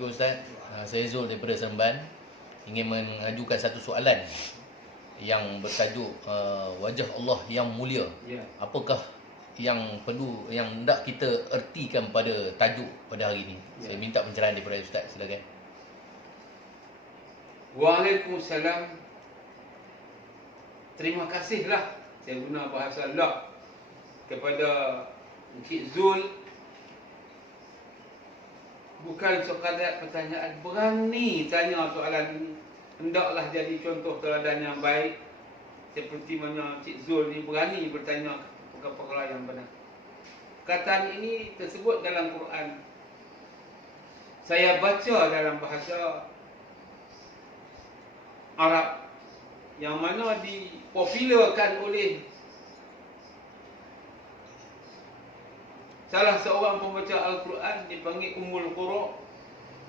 Assalamualaikum Ustaz. Saya Zul daripada Seremban. Ingin mengajukan satu soalan yang bertajuk wajah Allah yang mulia. Apakah yang perlu, yang hendak kita ertikan pada tajuk pada hari ini? Saya minta pencerahan daripada Ustaz. Silakan. Waalaikumsalam. Terima kasihlah saya guna bahasa Allah kepada Encik Zul. Bukan sekadar pertanyaan, berani tanya soalan ini. Hendaklah jadi contoh teladan yang baik. Seperti mana Encik Zul ni berani bertanya perkara yang benar. Perkataan ini tersebut dalam Quran. Saya baca dalam bahasa Arab yang mana dipopularkan oleh salah seorang pembaca Al-Quran, dipanggil Ummul Qura,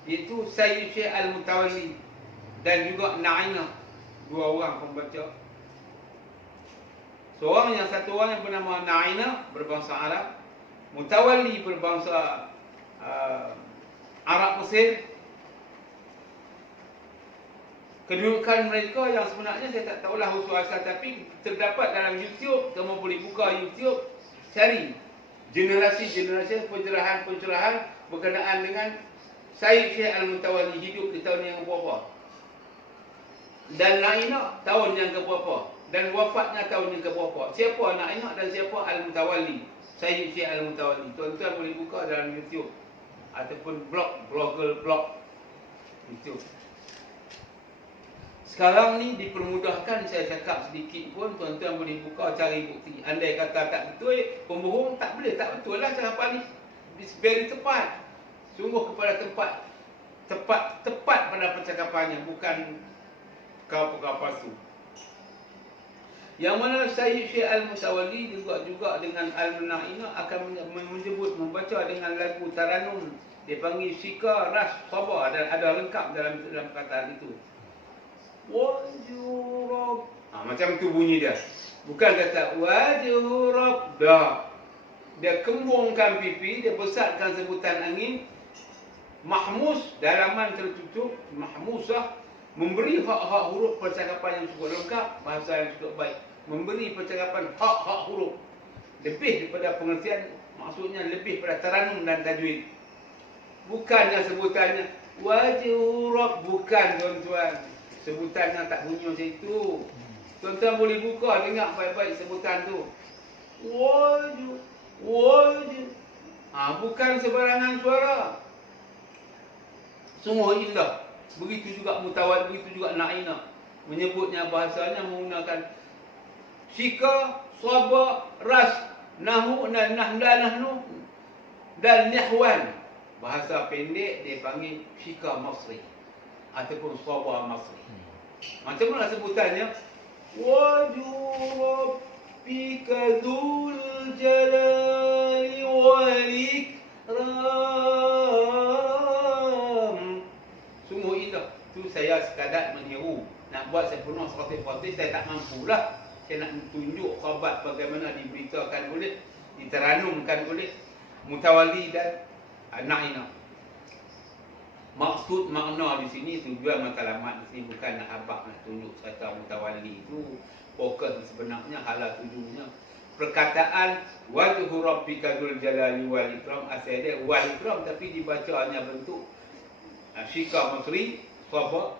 iaitu Sayyid Syekh Al-Mutawalli dan juga Na'inah, dua orang pembaca. Seorang yang satu orang yang bernama Na'inah berbangsa Arab, Mutawalli berbangsa Arab Mesir. Kedudukan mereka yang sebenarnya saya tak tahulah usul asal, tapi terdapat dalam YouTube. Kamu boleh buka YouTube, cari generasi-generasi pencerahan-pencerahan berkenaan dengan Sayyid Syekh Al-Mutawalli, hidup di tahun yang berapa, dan Na'inah tahun yang keberapa, dan wafatnya tahun yang keberapa. Siapa Na'inah dan siapa Al-Mutawalli, Sayyid Syekh Al-Mutawalli. Tuan-tuan boleh buka dalam YouTube ataupun blog YouTube. Sekarang ni dipermudahkan, saya cakap sedikit pun tuan-tuan boleh buka cari bukti. Andai kata tak betul, pembohong tak boleh, tak betul lah cakapan ni. It's very tepat. Sungguh kepada tepat pada percakapannya, bukan kau palsu. Yang mana Sayyid Syekh Al-Mutawalli juga dengan Al-Na'inah akan menyebut, membaca dengan lagu Taranum. Dia panggil Syika Ras Sabah, dan ada lengkap dalam perkataan itu. Wajhu Rabb, macam tu bunyi dia. Bukan kata Wajhu Rabb, dah. Dia kembungkan pipi, dia besarkan sebutan angin. Mahmus, dalaman tertutup, mahmusah, memberi hak-hak huruf percakapan yang cukup lengkap, bahasa yang cukup baik. Memberi percakapan hak-hak huruf lebih daripada pengertian, maksudnya lebih pada taranum dan tajwid. Bukannya sebutannya Wajhu Rabb, bukan tuan-tuan. Sebutannya tak bunyi macam itu. Tuan-tuan boleh buka, dengar baik-baik sebutan tu. Wajhu. Bukan sebarangan suara. Sungguh indah. Begitu juga Mutawalli, begitu juga Na'inah. Menyebutnya bahasanya menggunakan Syika, Sabah, Ras, Nahu dan Nahnu dan Nihwan. Bahasa pendek dia panggil Syika Masri ataupun Sabah Masri. Macam mana sebutannya? Wajhu Rabbika Dzul Jalali wal Ikram. Sungguh indah. Tu saya sekadar meniru. Nak buat sempurna 100% saya tak mampulah. Saya nak tunjuk khabar bagaimana diberitakan oleh, diteranumkan oleh Mutawalli dan Na'inah. Maksud makna di sini, tujuan matlamat di sini bukan nak abang nak tunjuk kata Mutawalli itu. Fokus sebenarnya hala tujuannya. Perkataan Wajhu Rabbika Dzul Jalali wal Ikram, asal dia wal Ikram tapi dibacanya bentuk Syika Masri, Sabah.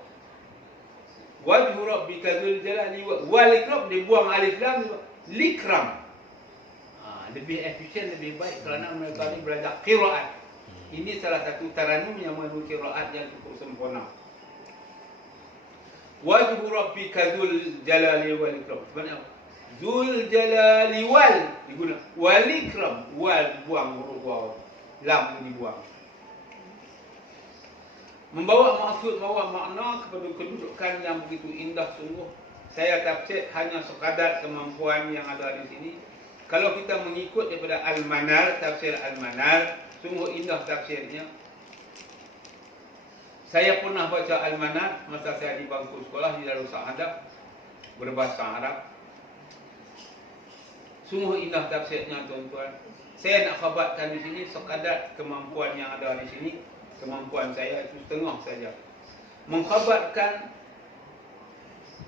Wajhu Rabbika Dzul Jalali wal Ikram, dibuang alif lam, likram. Lebih efisien, lebih baik kerana mereka ni belajar qiraat. Ini salah satu taranum yang mengandung qiraat yang cukup sempurna. Wajhu Rabbika Dzul Jalali wal Ikram. Sebenarnya Dzul Jalali wal diguna, wal Ikram, wal buang huruf waw, lam dibuang. Membawa maksud, membawa makna kepada kedudukan yang begitu indah sungguh. Saya tafsir hanya sekadar kemampuan yang ada di sini. Kalau kita mengikut daripada Al-Manar, tafsir Al-Manar, sungguh indah tafsirnya. Saya pernah baca Al-Manar masa saya di bangku sekolah di Darul Sa'adah berbahasa Arab. Sungguh indah tafsirnya tuan-tuan. Saya nak khabarkan di sini sekadar kemampuan yang ada di sini. Kemampuan saya itu setengah saja. Mengkhabarkan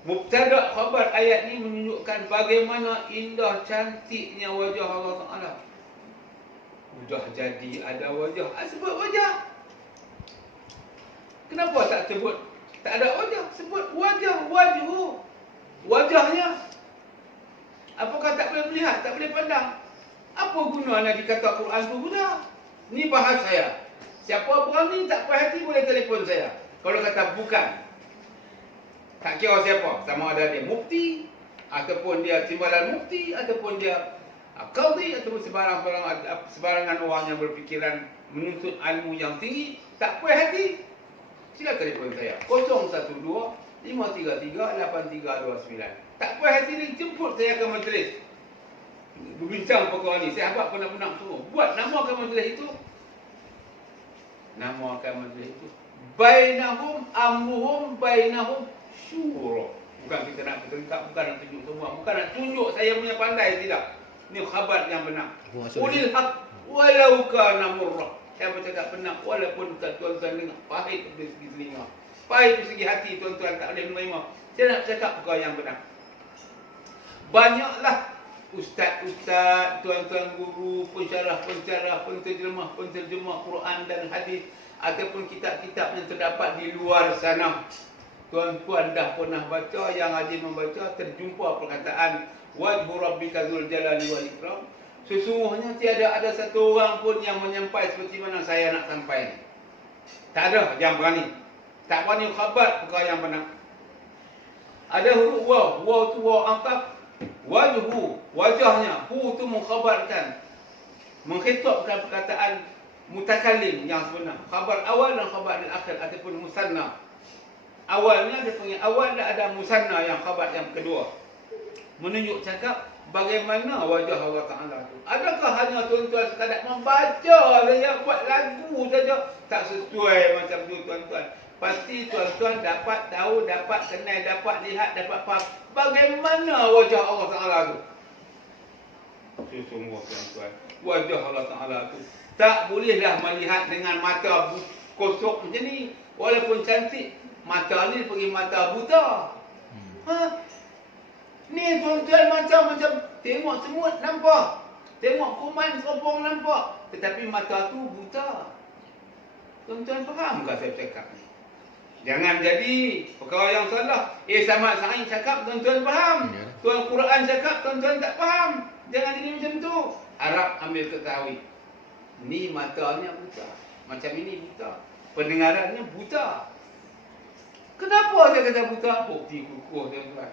mubtada khabar ayat ini menunjukkan bagaimana indah cantiknya wajah Allah Ta'ala. Sudah jadi ada wajah. Sebut wajah. Kenapa tak sebut tak ada wajah? Sebut wajah, wajhu. Wajahnya. Apakah tak boleh melihat, tak boleh pandang? Apa guna nak dikata Quran tu guna? Ni bahas saya. Siapa berani tak puas hati boleh telefon saya. Kalau kata bukan, tak kira siapa, sama ada dia mufti, ataupun dia timbalan mufti, ataupun dia qadhi, ataupun sebarangan orang yang berfikiran menuntut ilmu yang tinggi, tak puas hati, sila telefon saya 012 533 8329. Tak puas hati ni, jemput saya ke majlis, berbincang perkara ni. Saya harap penak-penak semua buat namakan majlis itu. Namakan majlis itu bainahum amruhum bainahum syura. Bukan kita nak bercerita, bukan nak tunjuk semua, bukan nak tunjuk saya punya pandai, tidak. Ini khabar yang benar. Ulil haq walau kana murrah. Saya bercakap benar walaupun tuan-tuan dengar pahit dari segi telinga, pahit dari segi hati, tuan-tuan tak boleh menerima. Saya nak cakap perkara yang benar. Banyaklah ustaz-ustaz, tuan-tuan guru, pensyarah-pensyarah, penterjemah Quran dan hadis ataupun kitab-kitab yang terdapat di luar sana. Tuan-tuan dah pernah baca, yang rajin membaca, terjumpa perkataan wajhu rabbika dzul jalali wal ikram. Sesungguhnya tiada ada satu orang pun yang menyampai seperti mana saya nak sampai ni. Tak ada yang berani. Tak berani khabar perkara yang benar. Ada huruf waw, waw tu waw angkaf. Wajhu, wajahnya. Hu tu mengkhabarkan, mengkhitabkan perkataan mutakallim yang sebenar. Khabar awal dan khabar akhir ataupun musanna. Awalnya dia panggil awal, dan ada musanna yang khabar yang kedua. Menunjuk cakap bagaimana wajah Allah Ta'ala tu. Adakah hanya tuan-tuan sekadar membaca saja, buat lagu saja, tak sesuai macam tu tuan-tuan. Pasti tuan-tuan dapat tahu, dapat kenal, dapat lihat, dapat faham bagaimana wajah Allah Ta'ala tu. Sesungguh tuan-tuan, wajah Allah Ta'ala tu tak bolehlah melihat dengan mata kosok macam ni. Walaupun cantik, mata ni pergi mata buta. Ni tuan-tuan macam tengok semut nampak, tengok kuman seropong nampak, tetapi mata tu buta. Tuan-tuan faham tak saya cakap ni? Jangan jadi perkara yang salah. Samad Sa'id cakap, tuan-tuan faham. Tuan Quran cakap, tuan-tuan tak faham. Jangan jadi macam tu. Harap ambil ketahui. Ni matanya buta. Macam ini buta. Pendengarannya buta. Kenapa saya kata buta? Bukti kukuh tuan-tuan.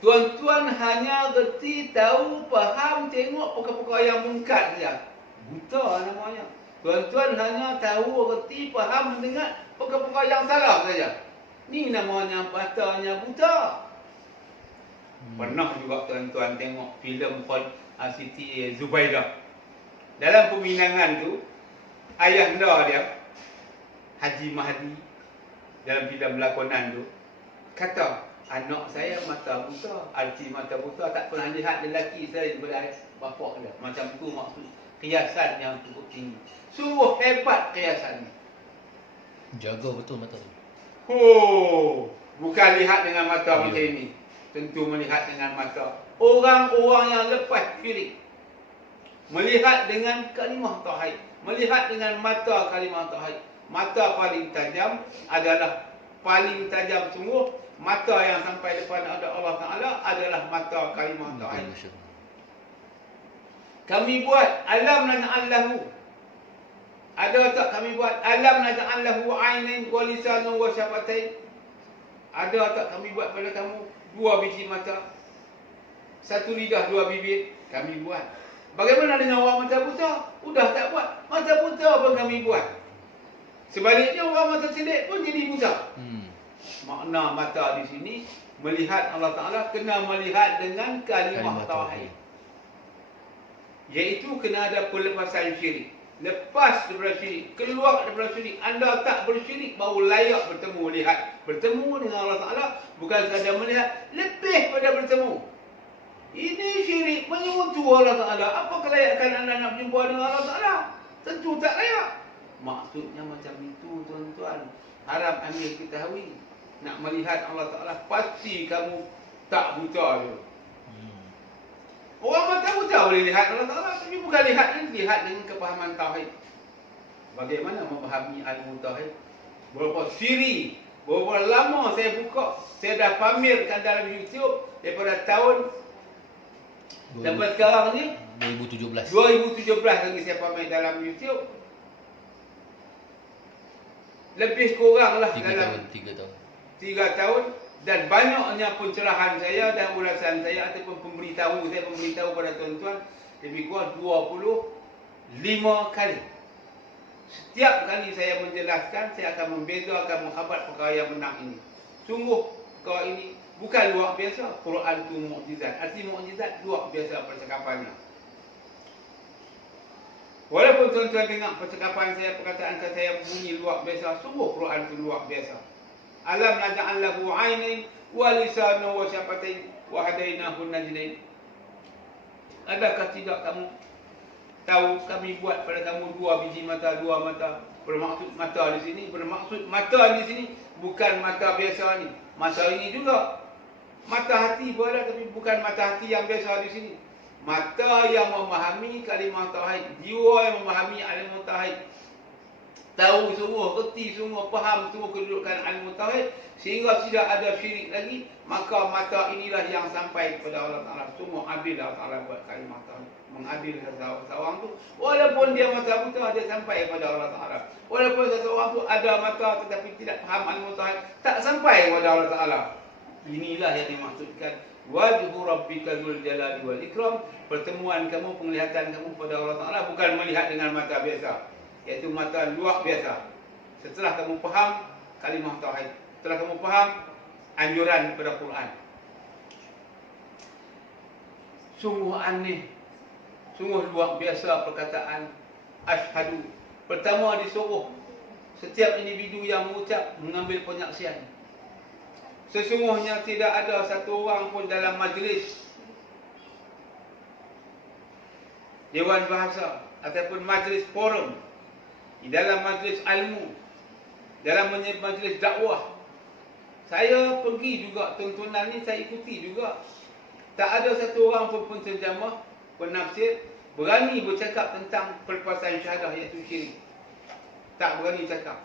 Tuan-tuan hanya reti, tahu, faham, tengok perkara-perkara yang mungkar saja. Buta namanya. Tuan-tuan hanya tahu, reti, faham, mendengar perkara-perkara yang salah saja. Ni namanya matanya buta. Pernah juga tuan-tuan tengok filem Siti Zubaidah. Dalam peminangan tu, ayahanda dia, Haji Mahdi, dalam filem lakonan tu, kata, anak saya mata buta. Arti mata buta, tak pernah lihat lelaki saya daripada bapa dia. Macam tu maksud kiasan yang cukup tinggi. Sungguh hebat kiasan ni. Jaga betul mata tu. Bukan lihat dengan mata macam ini. Tentu melihat dengan mata orang-orang yang lepas syirik. Melihat dengan kalimah tauhid. Melihat dengan mata kalimah tauhid. Mata paling tajam adalah paling tajam sungguh. Mata yang sampai depan ada Allah Ta'ala adalah mata kalimah tauhid. Kami buat alam naj'allahu. Ada tak kami buat alam naj'allahu ainain wa lisanun wa syafatain? Ada tak kami buat pada kamu 2 biji mata, 1 lidah, 2 bibir? Kami buat. Bagaimana dengan orang mata buta? Udah tak buat. Mata buta pun kami buat. Sebaliknya orang mata celik pun jadi buta. Makna mata di sini melihat Allah Ta'ala kena melihat dengan kalimah tauhid. Iaitu kena ada pelepasan syirik. Lepas daripada syirik, keluar daripada syirik. Anda tak bersyirik baru layak bertemu, lihat. Bertemu dengan Allah Ta'ala bukan sekadar melihat, lebih pada bertemu. Ini syirik menyentuh Allah Ta'ala. Apa kelayakan anda nak berjumpa dengan Allah Ta'ala? Tentu tak layak. Maksudnya macam itu tuan-tuan. Haram ambil ketahui. Nak melihat Allah Ta'ala, pasti kamu tak buta je. Orang mata buta boleh lihat Allah Ta'ala, tapi bukan lihat ni, lihat dengan kepahaman tauhid. Bagaimana memahami ilmu tauhid? Berapa siri, berapa lama saya buka, saya dah pamerkan dalam YouTube daripada tahun sampai sekarang ni 2017 lagi saya pamer dalam YouTube. Lebih kurang lah 3 dalam tahun 3 tahun. Dan banyaknya pencerahan saya dan ulasan saya ataupun pemberitahu pada tuan-tuan lebih kurang 25 kali. Setiap kali saya menjelaskan, saya akan membezakan mengkhabar perkara yang benar ini. Sungguh perkara ini bukan luar biasa. Quran itu mukjizat. Arti mukjizat luar biasa percakapannya. Walaupun tuan-tuan dengar percakapan saya, perkataan saya bunyi luar biasa, sungguh Quran itu luar biasa. Alam naj'al lahu 'ainain wa lisanan wa syafatain wa hadainahu najdain. Adakah tidak kamu tahu kami buat pada kamu 2 biji mata, 2 mata. Bermaksud mata di sini, bermaksud mata di sini bukan mata biasa ni. Mata ini juga mata hati pun ada, tapi bukan mata hati yang biasa di sini. Mata yang memahami kalimah tauhid, jiwa yang memahami ilmu tauhid. Tahu semua, kerti semua, faham semua kedudukan ilmu tauhid sehingga tidak ada syirik lagi, maka mata inilah yang sampai kepada Allah Ta'ala. Semua adil Allah Ta'ala buat kalimah tauhid, mengadil seseorang tu. Walaupun dia mata buta, dia sampai kepada Allah Ta'ala. Walaupun seseorang tu ada mata tetapi tidak faham ilmu tauhid, tak sampai kepada Allah Ta'ala. Inilah yang dimaksudkan wajhu rabbika dzul jalali wal ikram. Pertemuan kamu, penglihatan kamu pada Allah Ta'ala bukan melihat dengan mata biasa, iaitu mata luar biasa. Setelah kamu faham kalimah tauhid, setelah kamu faham anjuran daripada Quran. Sungguh aneh, sungguh luar biasa perkataan asyhadu. Pertama disuruh setiap individu yang mengucap mengambil penyaksian. Sesungguhnya tidak ada satu orang pun dalam majlis Dewan Bahasa ataupun majlis forum, di dalam majlis ilmu, dalam majlis dakwah. Saya pergi juga, tuntunan ni saya ikuti juga. Tak ada satu orang pun penterjemah, penafsir berani bercakap tentang perlepasan syahadah iaitu syirik. Tak berani cakap.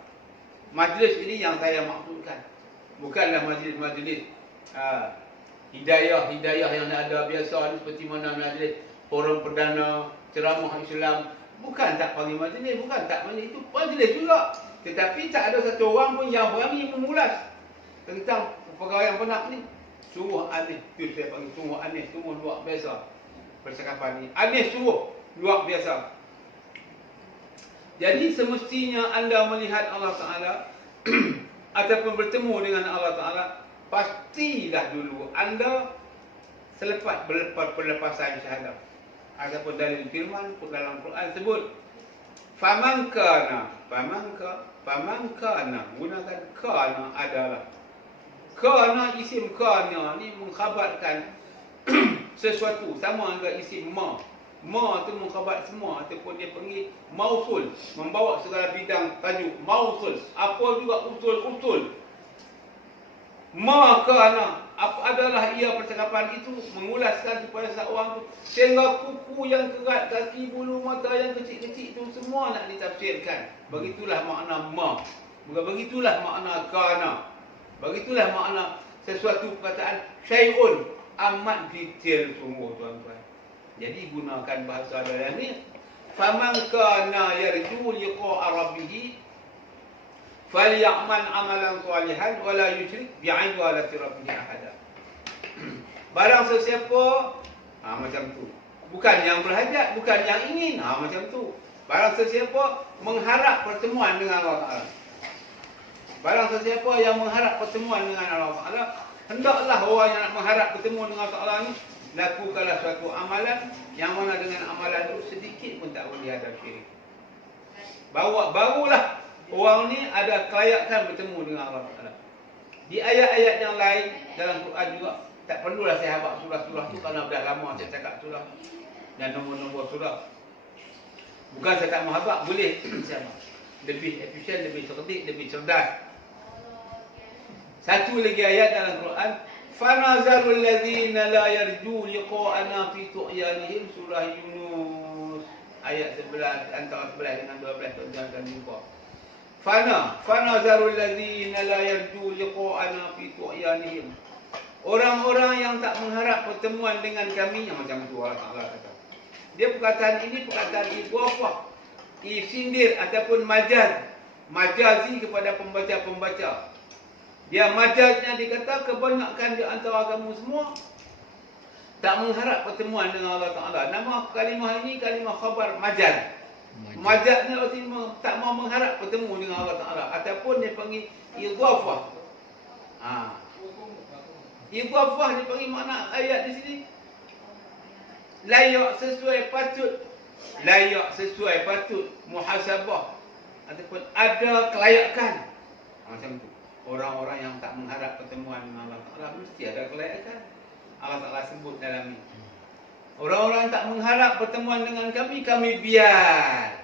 Majlis ini yang saya maksudkan. Bukanlah majlis-majlis hidayah yang ada biasa ni, seperti mana majlis forum perdana, ceramah Islam. Bukan tak panggil majlis, bukan tak panggil, itu majlis juga. Tetapi tak ada satu orang pun yang berani mengulas tentang perkara yang benar ni. Sungguh aneh. Itu saya panggil sungguh aneh, sungguh luar biasa percakapan ni. Aneh sungguh luar biasa. Jadi semestinya anda melihat Allah Ta'ala ataupun bertemu dengan Allah Ta'ala, pastilah dulu anda selepas perlepasan syahadah. Ataupun dalil firman dalam Quran sebut faman kana, gunakan kana adalah. Kana, isim kana ni mengkhabarkan sesuatu, sama dengan isim ma. Ma tu mengkhabar semua ataupun dia panggil mausul, membawa segala bidang tajuk mausul. Apa juga usul-usul. Ma kana adalah ia percakapan itu mengulaskan supaya seorang tu sehingga kuku yang kerat, kaki, bulu mata yang kecil-kecil itu semua nak ditafsirkan. Begitulah makna ma. Begitulah makna kana. Begitulah makna sesuatu perkataan syai'un, amat detail sungguh tuan-tuan. Jadi gunakan bahasa dalam ni, faman kana yarju liqa'a rabbih falyamal amalan salihan wala yusyrik bi'ibadati rabbih ahada. Barang sesiapa macam tu, bukan yang berhajat, bukan yang ingin, macam tu. Barang sesiapa mengharap pertemuan dengan Allah Ta'ala, barang sesiapa yang mengharap pertemuan dengan Allah Ta'ala, hendaklah orang yang nak mengharap bertemu dengan Allah Ta'ala ni lakukanlah suatu amalan yang mana dengan amalan itu sedikit pun tak boleh ada syirik. Barulah orang ni ada kelayakan bertemu dengan Allah Ta'ala. Di ayat-ayat yang lain dalam Quran juga, tak perlulah saya habaq surah-surah tu kerana dah lama saya cakap surah dan nombor-nombor surah. Bukan saya tak menghabaq, boleh sama. lebih efisien, lebih cerdik, lebih cerdas. Satu lagi ayat dalam Quran, fanazarul ladzina la yarju liqa'ana fi tu'yanihim, surah Yunus ayat 11, antara 11 dengan 12 tuan-tuan akan jumpa. Fanazarul ladzina la yarju liqa'ana fi tu'yanihim. Orang-orang yang tak mengharap pertemuan dengan kami, yang macam tu Allah Taala kata. Dia perkataan ini perkataan ibuafah, sindir ataupun majazi kepada pembaca-pembaca. Dia majaznya dikata kebanyakan di antara kamu semua tak mengharap pertemuan dengan Allah Ta'ala. Nama kalimah ini kalimah khabar majaz. Majaznya arti tak mau mengharap bertemu dengan Allah Ta'ala. Ataupun dia panggil idhafah. Idhafah dia panggil makna ayat di sini. Layak sesuai patut. Layak sesuai patut. Muhasabah. Ataupun ada kelayakan. Macam tu. Orang-orang yang tak mengharap pertemuan dengan Allah Ta'ala mesti ada kelayakan. Allah Ta'ala sebut dalam ini. Orang-orang tak mengharap pertemuan dengan kami, kami biar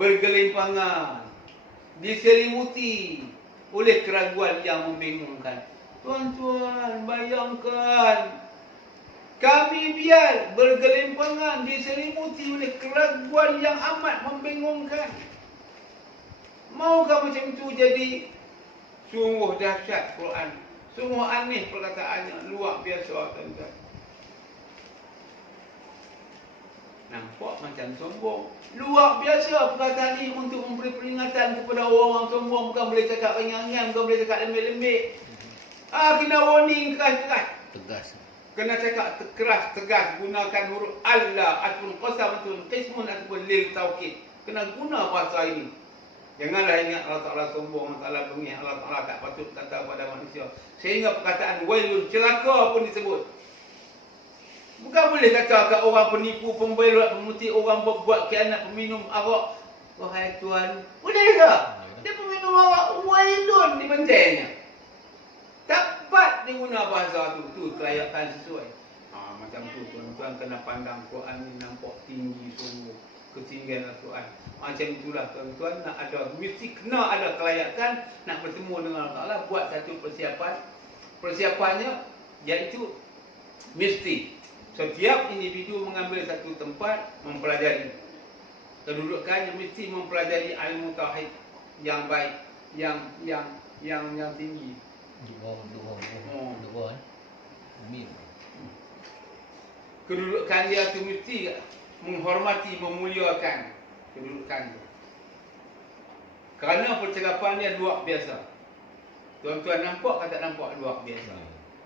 bergelimpangan, diselimuti oleh keraguan yang membingungkan. Tuan-tuan, bayangkan, kami biar bergelimpangan, diselimuti oleh keraguan yang amat membingungkan. Maukah macam itu jadi? Sungguh dahsyat Quran. Sungguh aneh perkataannya. Luar biasa, tuan-tuan. Nampak macam sombong. Luar biasa perkataan ini untuk memberi peringatan kepada orang-orang sombong. Bukan boleh cakap ringan-ringan, bukan boleh cakap lembik-lembik. Kena warning keras-keras. Tegas. Kena cakap keras, tegas. Gunakan huruf Allah ataupun qasam ataupun qismun ataupun lil taukid. Kena guna bahasa ini. Janganlah ingat Allah Ta'ala sombong, Allah Ta'ala bengih, Allah Ta'ala tak patut kata kepada manusia. Sehingga perkataan wailun, celaka pun disebut. Bukan boleh kata kat orang penipu, pembelot, pemutih, orang berbuat khianat, peminum arak. Wahai Tuhan, boleh ke? Dia peminum arak, wailun dibencainya. Tepat dia guna bahasa tu, tu kelayakan sesuai. Macam tu tuan-tuan kena pandang Quran ni nampak tinggi sungguh. Ketinggian Al-Quran. Macam itulah tuan-tuan, nak ada, mesti kena ada kelayakan nak bertemu dengan Allah Ta'ala, buat satu persiapan. Persiapannya iaitu mesti setiap individu mengambil satu tempat mempelajari. Kedudukannya mesti mempelajari ilmu tauhid yang baik, yang tinggi. Dua. Kedudukan dia tu mesti menghormati, memuliakan kedudukan itu. Kerana percakapan dia luar biasa. Tuan-tuan nampak atau tak nampak luar biasa?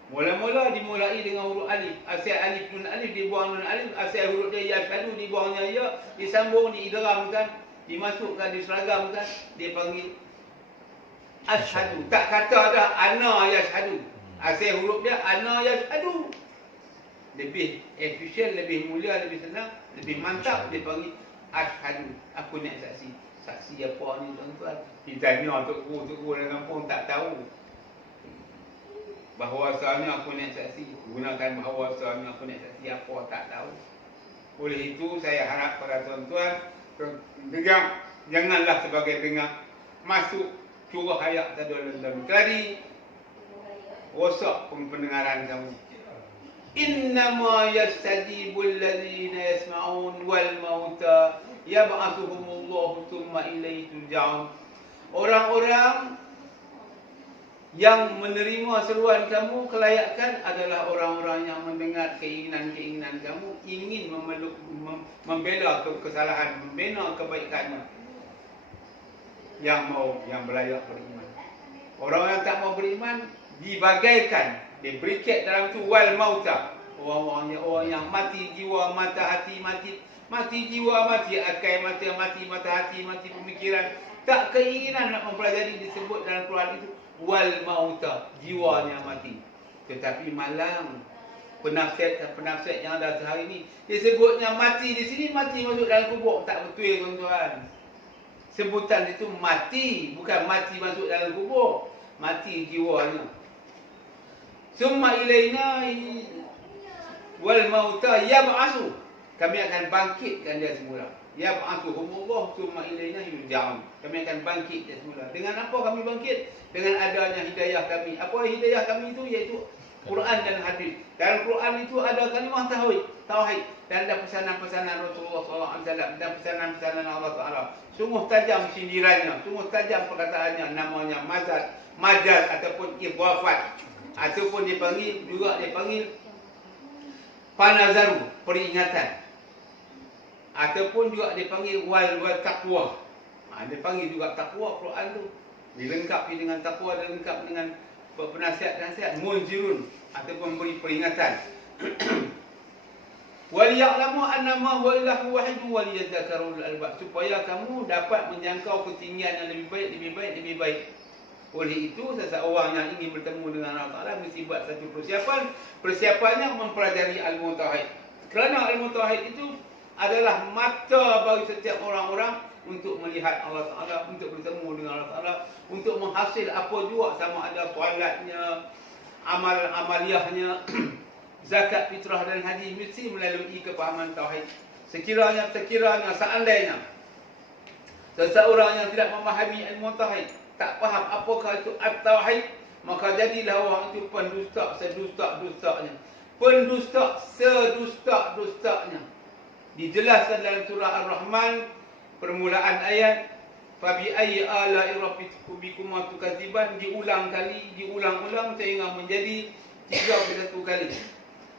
Mula-mula dimulai dengan huruf alif. Asal alif nun alif dibuang nun alif. Asal huruf dia yashadu dibuangnya ya. Disambung, diidghamkan, dimasukkan, diseragamkan. Dia panggil ashadu. Tak kata dah ana yashadu. Asal huruf dia ana yashadu. Lebih efisien, lebih mulia, lebih senang, lebih mantap. Dia panggil ashadu. Aku nak saksi. Saksi apa ni tuan-tuan? Ditanya Tok Guru dalam kampung tak tahu. Bahawasanya aku nak saksi. Gunakan bahawasanya aku nak saksi apa tak tahu. Oleh itu saya harap pada tuan-tuan dengar, janganlah sebagai dengar masuk curah ayat dalam tadi rosak pendengaran kamu. Innama yastajibul ladzina yasma'un wal mauta yab'athuhumullahu thumma ilaihi turja'un. Orang-orang yang menerima seruan kamu, kelayakan adalah orang-orang yang mendengar keinginan-keinginan kamu, ingin membela kesalahan, membina kebaikannya. Yang belayak beriman. Orang yang tak mau beriman dibagaikan, diberikat dalam tu wal mauta. Orang yang mati jiwa, mata hati mati, mati jiwa, mati akal, mati mata hati, mati pemikiran. Tak keinginan nak mempelajari disebut dalam Quran itu wal mauta, jiwanya mati. Tetapi malang penafsir yang ada sehari ini disebutnya mati di sini, mati masuk dalam kubur. Tak betul tuan-tuan. Sebutan itu mati, bukan mati masuk dalam kubur. Mati jiwanya. Summa ilaina wal mauta yab'asu. kami akan bangkitkan dia semula. Ya ba'athuhumullah tsumma ilaina yurja'un. Kami akan bangkit dia semula. Dengan apa kami bangkit? Dengan adanya hidayah kami. Apa hidayah kami itu? Iaitu Quran dan hadis. Dalam Quran itu ada kalimah tauhid dan ada pesanan-pesanan Rasulullah SAW dan pesanan-pesanan Allah Taala. Sungguh tajam sindirannya, sungguh tajam perkataannya, namanya majaz ataupun idhafat, ataupun dipanggil panazaru, peringatan, ataupun juga dipanggil wal taqwa. Dipanggil juga taqwa. Quran tu dilengkapi dengan taqwa, dilengkap dengan penasihat-nasihat, munzirun, ataupun beri peringatan. Waliya'lamu annama huwa ilahu wahidun waliyadzakarul albab, supaya kamu dapat menjangkau ketinggian yang lebih baik. Oleh itu, seseorang yang ingin bertemu dengan Allah Ta'ala mesti buat satu persiapan. Persiapannya mempelajari ilmu tauhid. Kerana ilmu tauhid itu adalah mata bagi setiap orang-orang untuk melihat Allah Ta'ala, untuk bertemu dengan Allah Ta'ala, untuk menghasil apa juga, sama ada solatnya, amaliyahnya, zakat, fitrah dan haji, mesti melalui kepahaman tauhid. Sekiranya seandainya seseorang yang tidak memahami ilmu tauhid, tak faham apakah itu at-tauhid, maka jadilah orang itu pendusta sedusta-dustanya. Pendusta sedusta-dustanya. Dijelaskan dalam surah Ar-Rahman, permulaan ayat, fabi ayyi ala'i rabbikuma tukadziban, diulang-ulang sehingga menjadi 31 kali.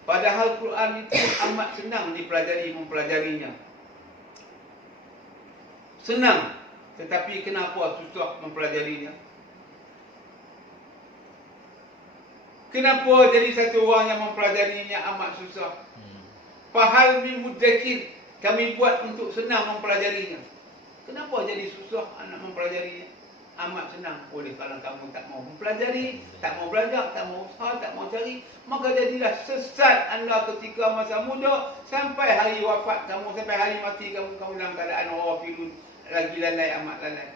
Padahal Quran itu amat senang mempelajarinya. Senang, tetapi kenapa susah mempelajarinya? Kenapa jadi satu orang yang mempelajarinya amat susah? Fahal min mudzakir, kami buat untuk senang mempelajarinya. Kenapa jadi susah anak mempelajarinya? Amat senang. Oleh kerana kamu tak mau mempelajari, tak mau belajar, tak mau usaha, tak mau cari, maka jadilah sesat anda ketika masa muda sampai hari wafat kamu, sampai hari mati kamu dalam keadaan ghafilun, lagi lalai, amat lalai.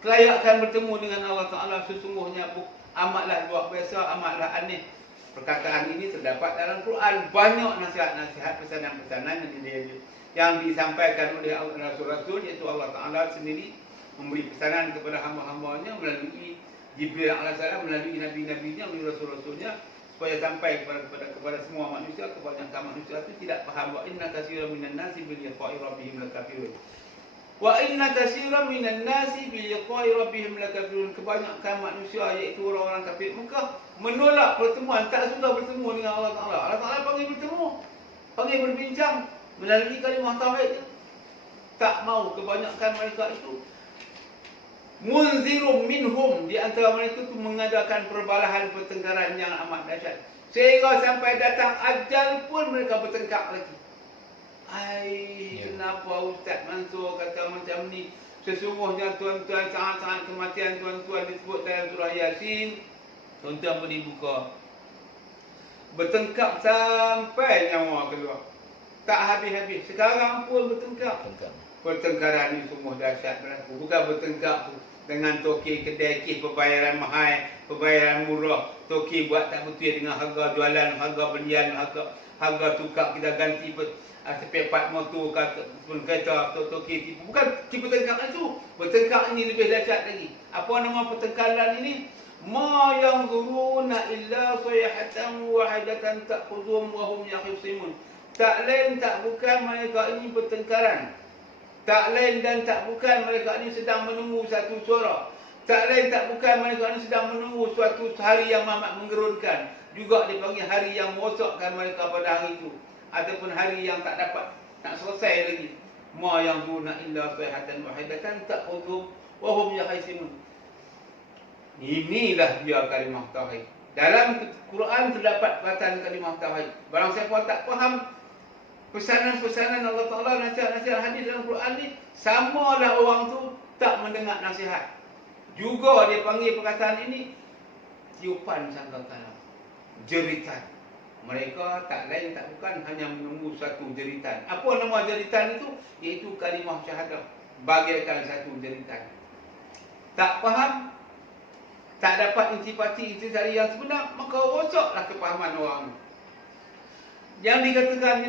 Kelayakan bertemu dengan Allah Ta'ala sesungguhnya amatlah luar biasa, amatlah aneh. Perkataan ini terdapat dalam Quran. Banyak nasihat-nasihat, pesanan-pesanan yang disampaikan oleh Rasul-Rasul, iaitu Allah Ta'ala sendiri memberi pesanan kepada hamba-hambanya melalui Jibril AS, melalui Nabi-Nabinya, melalui Rasul-Rasulnya, supaya sampai kepada semua manusia. Kebanyakan manusia itu tidak faham. Wa inna katsiran minan nasi bi liqa'i rabbihim lakafirun. Wa inna katsiran minan nasi bi liqa'i rabbihim lakafirun. Kebanyakan manusia, iaitu orang-orang kafir Mekah, menolak pertemuan, tak suka bertemu dengan Allah Ta'ala. Allah Ta'ala panggil bertemu, panggil berbincang melalui kalimah tauhid. Tak mau. Kebanyakan mereka itu munzirum minhum, di antara mereka itu mengadakan perbalahan, pertengkaran yang amat dahsyat, sehingga sampai datang ajal pun mereka bertengkar lagi. Kenapa Ustaz Mansur kata macam ni? Sesungguhnya tuan-tuan, sangat-sangat kematian tuan-tuan disebut dalam surah Yasin. Tuan-tuan boleh buka. Bertengkar sampai nyawa keluar, tak habis-habis. Sekarang pun bertengkar. Pertengkaran ni sungguh dahsyat berlaku. Bukan bertengkar tu dengan toki kedai kes pembayaran mahal, pembayaran murah. Toki buat tak betul dengan harga jualan, harga belian, harga tukar, kita ganti spare part motor, pun kereta, toki tipu. Bukan tipu pertengkaran tu. Bertengkar ini lebih dahsyat lagi. Apa nama pertengkaran ini? Ma yanzuruna illa sayhatan wahidatan ta'khudhum wa hum yakhisimun. Tak lain tak bukan mereka ini bertengkaran. Tak lain dan tak bukan mereka ini sedang menunggu satu suara. Tak lain tak bukan mereka ini sedang menunggu suatu hari yang amat menggerunkan. Juga dipanggil hari yang merosakkan mereka pada hari itu. Ataupun hari yang tak dapat, tak selesai lagi. Ma yanzuruna illa sayhatan wahidatan ta'khudhum wa hum yakhisimun. Inilah dia kalimah tauhid. Dalam Quran terdapat perkataan kalimah tauhid. Barang siapa tak faham pesanan-pesanan Allah Ta'ala, nasihat-nasihat hadis dalam Quran ni, samalah orang tu tak mendengar nasihat. Juga dia panggil perkataan ini tiupan sangkakala, jeritan. Mereka tak lain tak bukan hanya menunggu satu jeritan. Apa nama jeritan itu? Iaitu kalimah syahadah, bagaikan satu jeritan. Tak faham, tak dapat intisari yang sebenar, maka rosaklah kepahaman orang. Yang dikatakan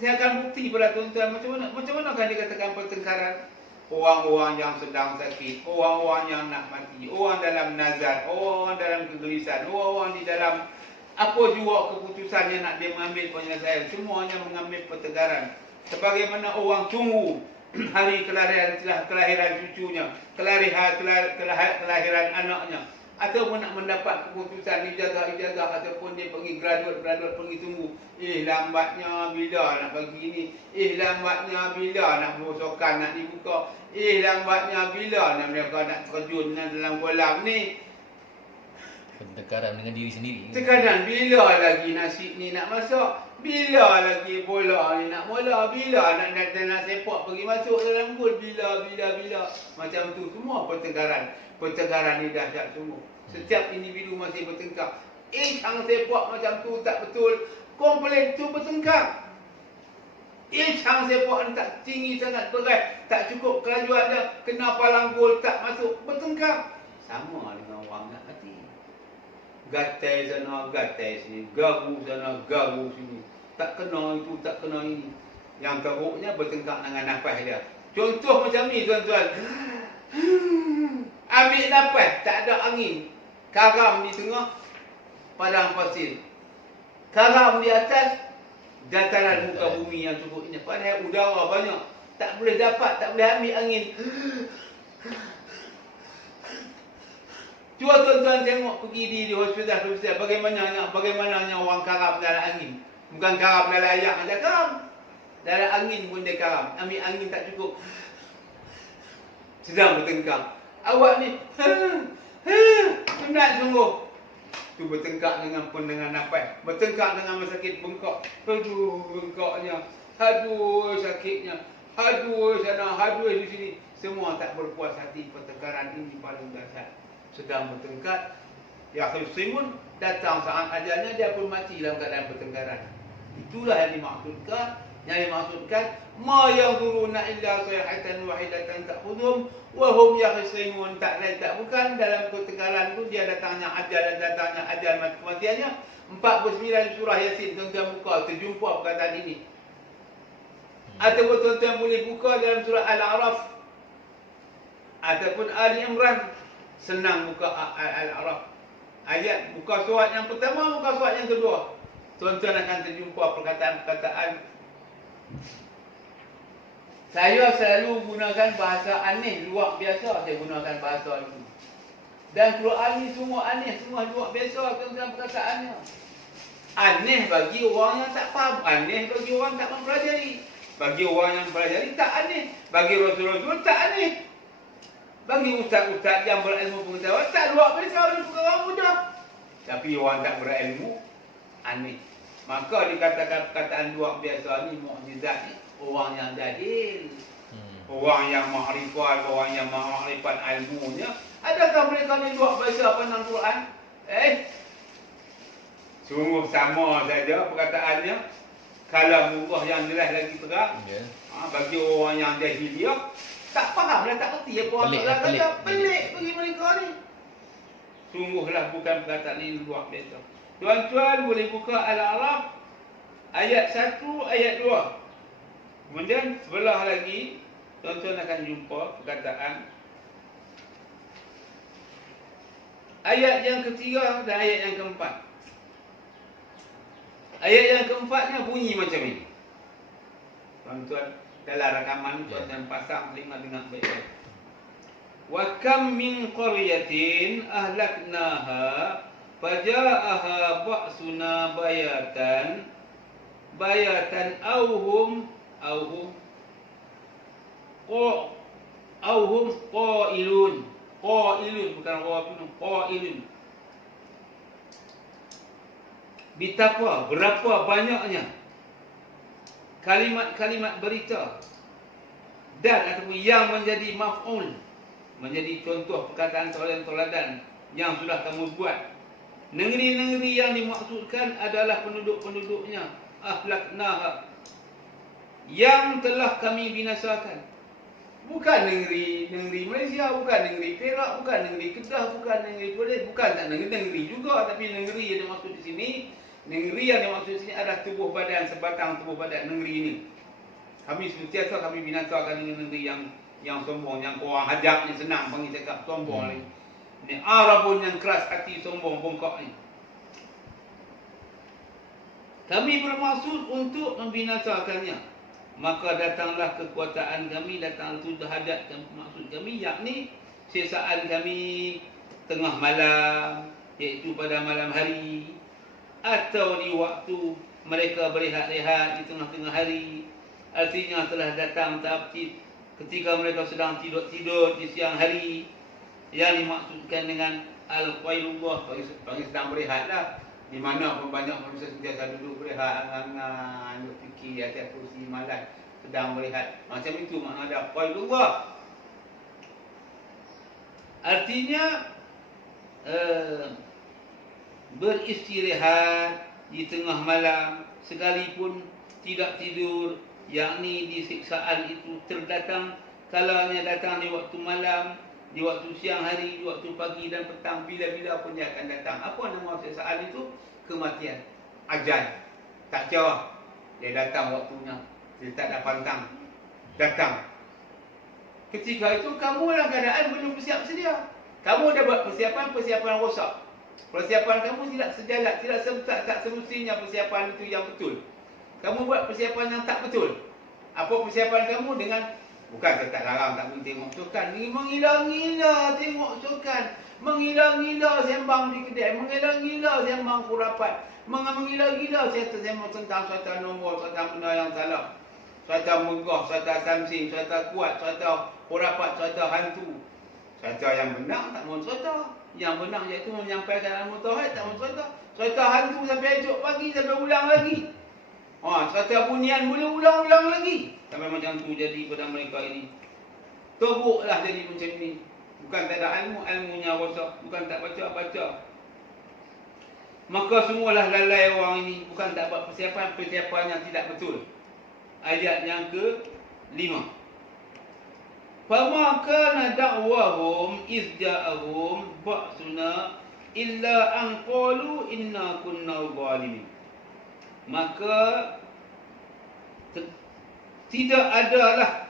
saya akan bukti pada tuan-tuan macam mana kan dikatakan pertengkaran orang-orang yang sedang sakit, orang-orang yang nak mati, orang dalam nazar, orang dalam kegelisahan, orang di dalam apa juga keputusan yang nak dia mengambil penyelesaian, semuanya mengambil pertengkaran. Sebagaimana orang tunggu hari kelahiran cucunya, kelahiran anaknya, ataupun nak mendapat keputusan ijazah ataupun dia pergi graduate pergi tunggu. Lambatnya bila nak bagi ni, lambatnya bila nak berosokan nak dibuka, lambatnya bila nak mereka nak terjun dalam kolam ni. Pertengkaran dengan diri sendiri. Sekadang bila lagi nasi ni nak masak, bila lagi bola ni nak mula, bila nak sepak pergi masuk dalam gol, bila. Macam tu semua pertengkaran. Pertengkaran ni dahsyat semua. Setiap individu masih bertengkar. Hang sepak macam tu tak betul, komplain tu bertengkar. Hang sepak ni tak tinggi sangat berat, tak cukup kelajuan dia, kena palang gol tak masuk, bertengkar. Sama dengan orang nak hati. Gatai sana, gatai sini, garu sana, garu sini. Tak kena itu, tak kena ini. Yang teruknya bertengkar dengan nafas dia. Contoh macam ni tuan-tuan. Ambil nafas, tak ada angin. Karam di tengah padang pasir. Karam di atas dataran muka bumi yang cukup ini. Padahal udara banyak. Tak boleh dapat, tak boleh ambil angin. Cuba tuan-tuan tengok pergi di hospital bagaimananya orang karam dalam angin. Bukan karam dalam ayak ada karam. Dalam angin pun dia karam. Ambil angin tak cukup. Sedang bertengkar. Awak ni penat sungguh. Tu bertengkar dengan pendengar nafas. Bertengkar dengan sakit bengkak. Aduh bengkaknya. Aduh sakitnya. Aduh sana, aduh di sini. Semua tak berpuas hati. Pertengkaran ini paling dahsyat. Sedang bertengkar, ya khilsimun, datang saat ajalnya dia pun mati dalam keadaan pertengkaran. Itulah yang dimaksudkan ma yanzuruna illa sayhatan wahidatan ta'khudhum wa hum yakhsimun, tak lain tak bukan dalam pertengkaran tu dia datangnya ajal mati kematiannya. 49 surah Yasin tuan-tuan buka terjumpa perkataan ini. Ataupun tuan-tuan boleh buka dalam surah Al-A'raf ataupun Ali Imran. Senang buka Al-A'raf. Ayat buka surat yang pertama, buka surat yang kedua. Tuan-tuan akan terjumpa perkataan-perkataan. Saya selalu gunakan bahasa aneh, luar biasa saya gunakan bahasa ini. Dan Quran ni semua aneh, semua luar biasa tuan-tuan perkataannya. Aneh bagi orang yang tak faham, aneh bagi orang tak mempelajari. Bagi orang yang mempelajari tak aneh, bagi Rasul-Rasul tak aneh. Bagi ustaz-ustaz yang berilmu pengetahuan tak luar biasa, ini perkara mudah. Tapi orang tak berilmu aneh. Maka dikatakan perkataan luar biasa ni mukjizat ni orang yang jahil. Orang yang makrifat, orang yang makrifat ilmunya, adakah mereka ni luar biasa pandang Quran? Sungguh sama saja perkataannya. Kalamullah yang jelas lagi terang. Bagi orang yang jahiliah tak faham lah, tak kerti apa orang tak kata. Pelik bagi mereka ni. Sungguhlah bukan perkataan ini luar biasa. Tuan-tuan boleh buka Al-A'raf ayat 1, ayat 2. Kemudian sebelah lagi tuan-tuan akan jumpa perkataan ayat yang ketiga dan ayat yang keempat. Ayat yang keempatnya bunyi macam ini. Tuan-tuan dalam rakaman tuan-tuan pasang dengar baik-baik. Wa kam min qaryatin ahlaknaha faja'aha ba'suna bayatan auhum qailun bukan qailun. Betapa berapa banyaknya kalimat-kalimat berita dan ataupun yang menjadi maf'ul, menjadi contoh perkataan toladan yang sudah kamu buat. Negeri-negeri yang dimaksudkan adalah penduduk-penduduknya, ahlaknaha, yang telah kami binasakan. Bukan negeri Malaysia, bukan negeri Perak, bukan negeri Kedah, bukan negeri Perlis, bukan tak negeri juga, tapi negeri yang dimaksud di sini Negeri yang dimaksud sini adalah tubuh badan, sebatang tubuh badan negeri ini. Kami sentiasa kami binasakan dengan negeri yang sombong, yang korang hajab ni senang panggil cakap sombong ni. Ni Arabun yang keras hati, sombong, bongkok ni. Kami bermaksud untuk membinasakannya. Maka datanglah kekuatan kami, datang itu hadat maksud kami, yakni siksaan kami tengah malam, iaitu pada malam hari, atau di waktu mereka berehat-rehat di tengah-tengah hari. Artinya telah datang tahap ketika mereka sedang tidur-tidur di siang hari, yang dimaksudkan dengan al-qailullah, bagi sedang berehatlah, di mana pun banyak manusia sentiasa duduk berehat, duduk fikir atas kursi malas, sedang berehat. Macam itu makna ada qailullah. Artinya beristirahat di tengah malam sekalipun tidak tidur, yakni di siksaan itu terdatang kalanya datang di waktu malam, di waktu siang hari, di waktu pagi dan petang, bila-bila pun dia akan datang. Apa nama siksaan itu? Kematian, ajal. Tak jauh dia datang waktunya, dia tak ada pantang datang. Ketika itu kamu dalam keadaan belum bersiap sedia. Kamu dah buat persiapan rosak. Persiapan kamu tidak sejalan, tak semestinya persiapan itu yang betul. Kamu buat persiapan yang tak betul. Apa persiapan kamu dengan, bukan saya tak larang tak boleh tengok sukan, ni menggila-gila tengok sukan, menggila-gila sembang di kedai, menggila-gila sembang kurapat, menggila-gila cerita sembang tentang suatu nombor, suatu benda yang salah, suatu megah, suatu samsing, suatu kuat, suatu kurapat, suatu hantu. Suatu yang benar tak mahu suatu. Yang benar iaitu menyampaikan ilmu tauhid, tak mahu suatu. Suatu hantu sampai esok pagi, sampai ulang lagi. Suatu bunyian boleh ulang-ulang lagi. Sampai macam tu jadi pada mereka ini. Teruklah jadi macam ni. Bukan tak ada ilmu, ilmunya rosak. Bukan tak baca-baca. Maka semualah lalai orang ini. Bukan tak buat persiapan yang tidak betul. Ayat yang ke-5. Fama kana da'wahum iz ja'ahum ba'suna illa an qalu inna kunna zalimin. Maka tidak adalah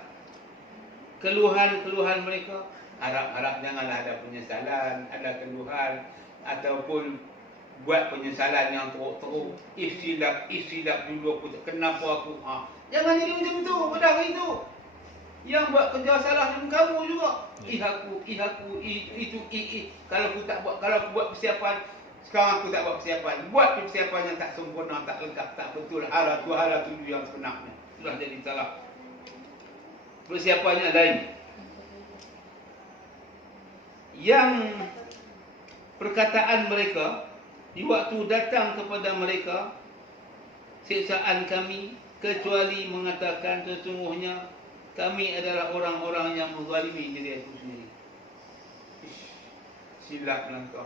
keluhan-keluhan mereka. Harap-harap janganlah ada penyesalan, ada keluhan ataupun buat penyesalan yang teruk-teruk. Isilap dulu aku, kenapa aku? Jangan jadi macam tu pada hari itu. Yang buat kerja salah dengan kamu juga. Ihaku, itu. Kalau aku buat persiapan, sekarang aku tak buat persiapan. Buat persiapan yang tak sempurna, tak lengkap, tak betul. Hala tuju yang sebenarnya. Sudah jadi salah. Persiapannya lain. Yang perkataan mereka di waktu datang kepada mereka siksaan kami, kecuali mengatakan sesungguhnya kami adalah orang-orang yang menzalimi diri aku sendiri. Silap langkah.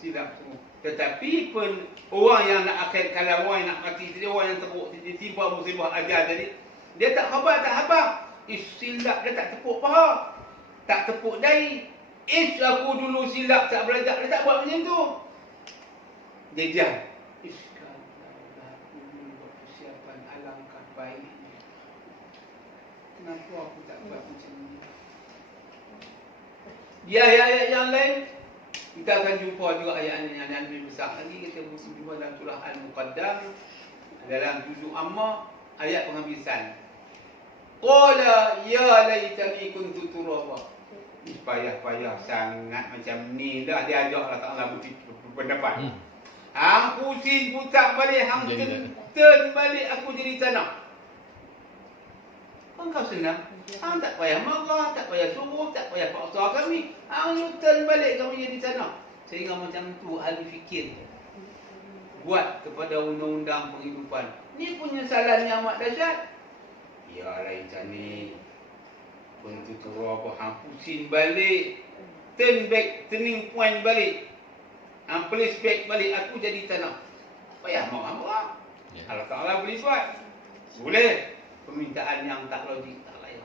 Silap semua. Tetapi pun orang yang nak akhir kalam, orang yang nak mati tadi, orang yang teruk ditimpa musibah ajal tadi, dia tak khabar. Silap dia tak tepuk paha, tak tepuk dahi. Aku dulu silap tak belajar, dia tak buat macam tu. Dia diam. Kalau aku dulu buat persiapan, alangkah baik. Kenapa aku tak buat macam ni? Di ayat-ayat yang lain, kita akan jumpa juga ayat yang lebih besar lagi. Kita mesti jumpa dalam surah Al-Muqaddam, dalam juzuk Amma, ayat penghabisan. Qala ya laitani kuntu turaba. Payah-payah sangat macam ni dah dia ajaklah Ta'ala berpendapat. Hang pusing putar balik, hang turn balik aku jadi tanah. Kau senang. Hang tak payah marah, tak payah suruh, tak payah paksa kami. Hang turn balik kami jadi tanah. Sehingga macam tu ahli fikir buat kepada undang-undang penghidupan. Ni punya salah yang amat dahsyat. Ya lain macam ni. Untuk turun hang pusing balik, turn back, turning point balik, hang place back balik aku jadi tanah. Tak payah marah-marah. Allah Ta'ala boleh buat. Boleh. Permintaan yang tak logik, tak layak.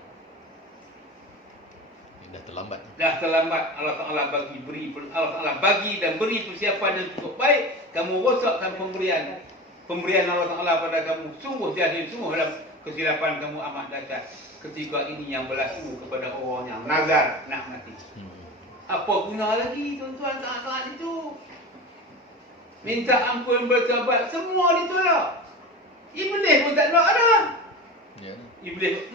Dah terlambat. Dah terlambat. Allah Ta'ala bagi dan beri persiapan yang cukup baik. Kamu rosakkan pemberian Allah Ta'ala pada kamu. Sungguh jahil, sungguh dalam kesilapan kamu amat dahsyat. Ketika ini yang berlaku kepada orang yang nazar nak mati. Apa guna lagi tuan-tuan saat-saat itu? Minta ampun, bertaubat, semua ditolak. Iblis pun tak nak ada. Ya. Iblis,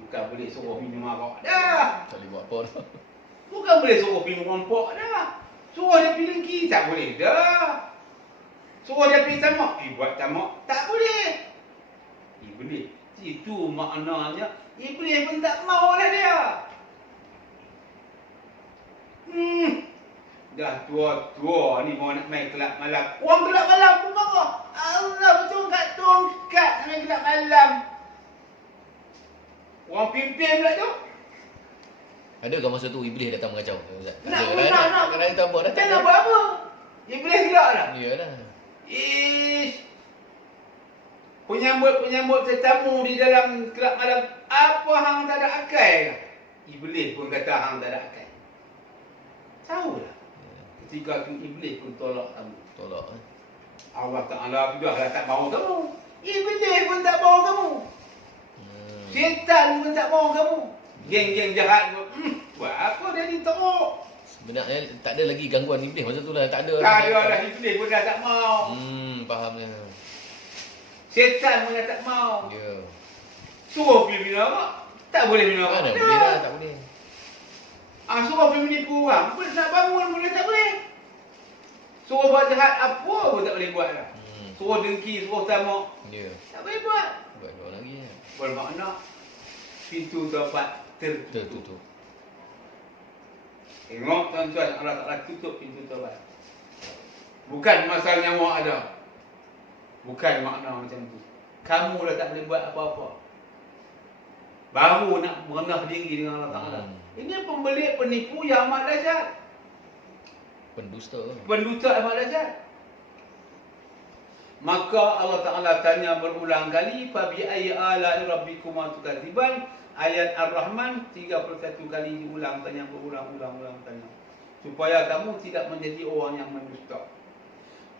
bukan boleh suruh minum arak dah. Tak boleh buat apa dah. Bukan boleh suruh minum rompok dah. Suruh dia pergi dengki, tak boleh dah. Suruh dia pergi tamak, buat tamak, tak boleh. Iblis, itu maknanya Iblis pun tak maulah dia. Dah tua-tua ni mau nak main kelab malam. Orang kelab malam pun marah. Allah bertongkat nak main kelab malam. Orang pimpin pula tu. Adakah masa tu Iblis datang mengacau? Ustaz? Nak. Nak kata apa dah? Tak nak buat apa. Iblis gelak dah. Ya dah. Penyambut tetamu di dalam kelab malam. Apa hang tak ada akal? Iblis pun kata hang tak ada akal. Tahu lah. Ketika tu Iblis pun tolak kamu. Tolak. Allah Ta'ala dah tak bawa kamu. Iblis pun tak bawa kamu. Syaitan pun tak bawa kamu. Geng-geng jahat pun. Buat apa dia ni teruk? Sebenarnya tak ada lagi gangguan Iblis masa tu lah. Tak ada. Tak ada lah. Iblis pun dah tak mau. Fahamnya. Syaitan pun dah tak mau. Ya. Suruh pergi minum arak. Tak boleh minum arak. Mana boleh dah, tak boleh. Suruh pergi menipu orang. Boleh nak bangun boleh tak boleh. Suruh buat jahat apa pun tak boleh buat lah. Suruh dengki, suruh tamak. Ya. Tak boleh buat. Buat dua lagi ya. Bermakna pintu taubat tertutup. Tertutup. Tengok tuan-tuan, Allah Ta'ala tutup pintu taubat. Bukan masa nyawa ada. Bukan makna macam tu. Kamu dah tak boleh buat apa-apa. Baru nak merendah diri dengan Allah Ta'ala. Ini pembelit, penipu yang amat dahsyat. Pendusta. Pendusta amat dahsyat. Maka Allah Ta'ala tanya berulang kali, Fabi ayyi ala'i rabbikuma tukadziban. Ayat Ar-Rahman 31 kali diulang tanya, berulang-ulang tanya. Supaya kamu tidak menjadi orang yang mendusta.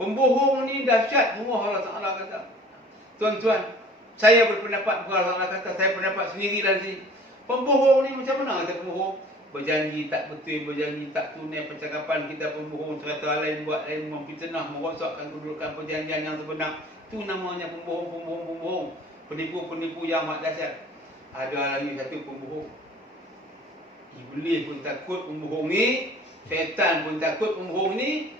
Pembohong ni dahsyat semua Allah Ta'ala kata. Tuan-tuan, saya berpendapat, bukan Allah Ta'ala kata, saya pendapat sendiri dari sini. Pembohong ni macam mana kita pembohong? Berjanji tak betul, berjanji tak tunai percakapan, kita pembohong, serta lain buat lain, memfitnah, merosakkan kedudukan perjanjian yang sebenar. Itu namanya pembohong. Penipu-penipu yang amat dahsyat. Ada lagi satu pembohong. Iblis pun takut pembohong ni, syaitan pun takut pembohong ni.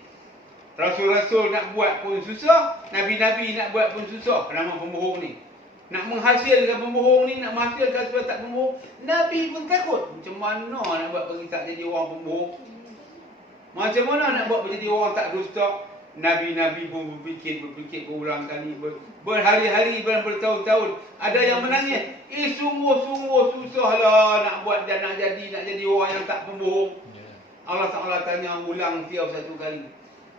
Rasul-rasul nak buat pun susah, nabi-nabi nak buat pun susah. Nama pembohong ni. Nak menghasilkan pembohong ni, nak menghasilkan supaya tak pembohong, Nabi pun takut. Macam mana nak buat bagi tak jadi orang pembohong? Macam mana nak buat menjadi orang tak dusta? Nabi-nabi pun berfikir berulang kali, berhari-hari, bertahun-tahun. Ada yang menangis. Sungguh-sungguh susahlah nak buat dan nak jadi orang yang tak pembohong. Allah Ta'ala tanya ulang tiap satu kali.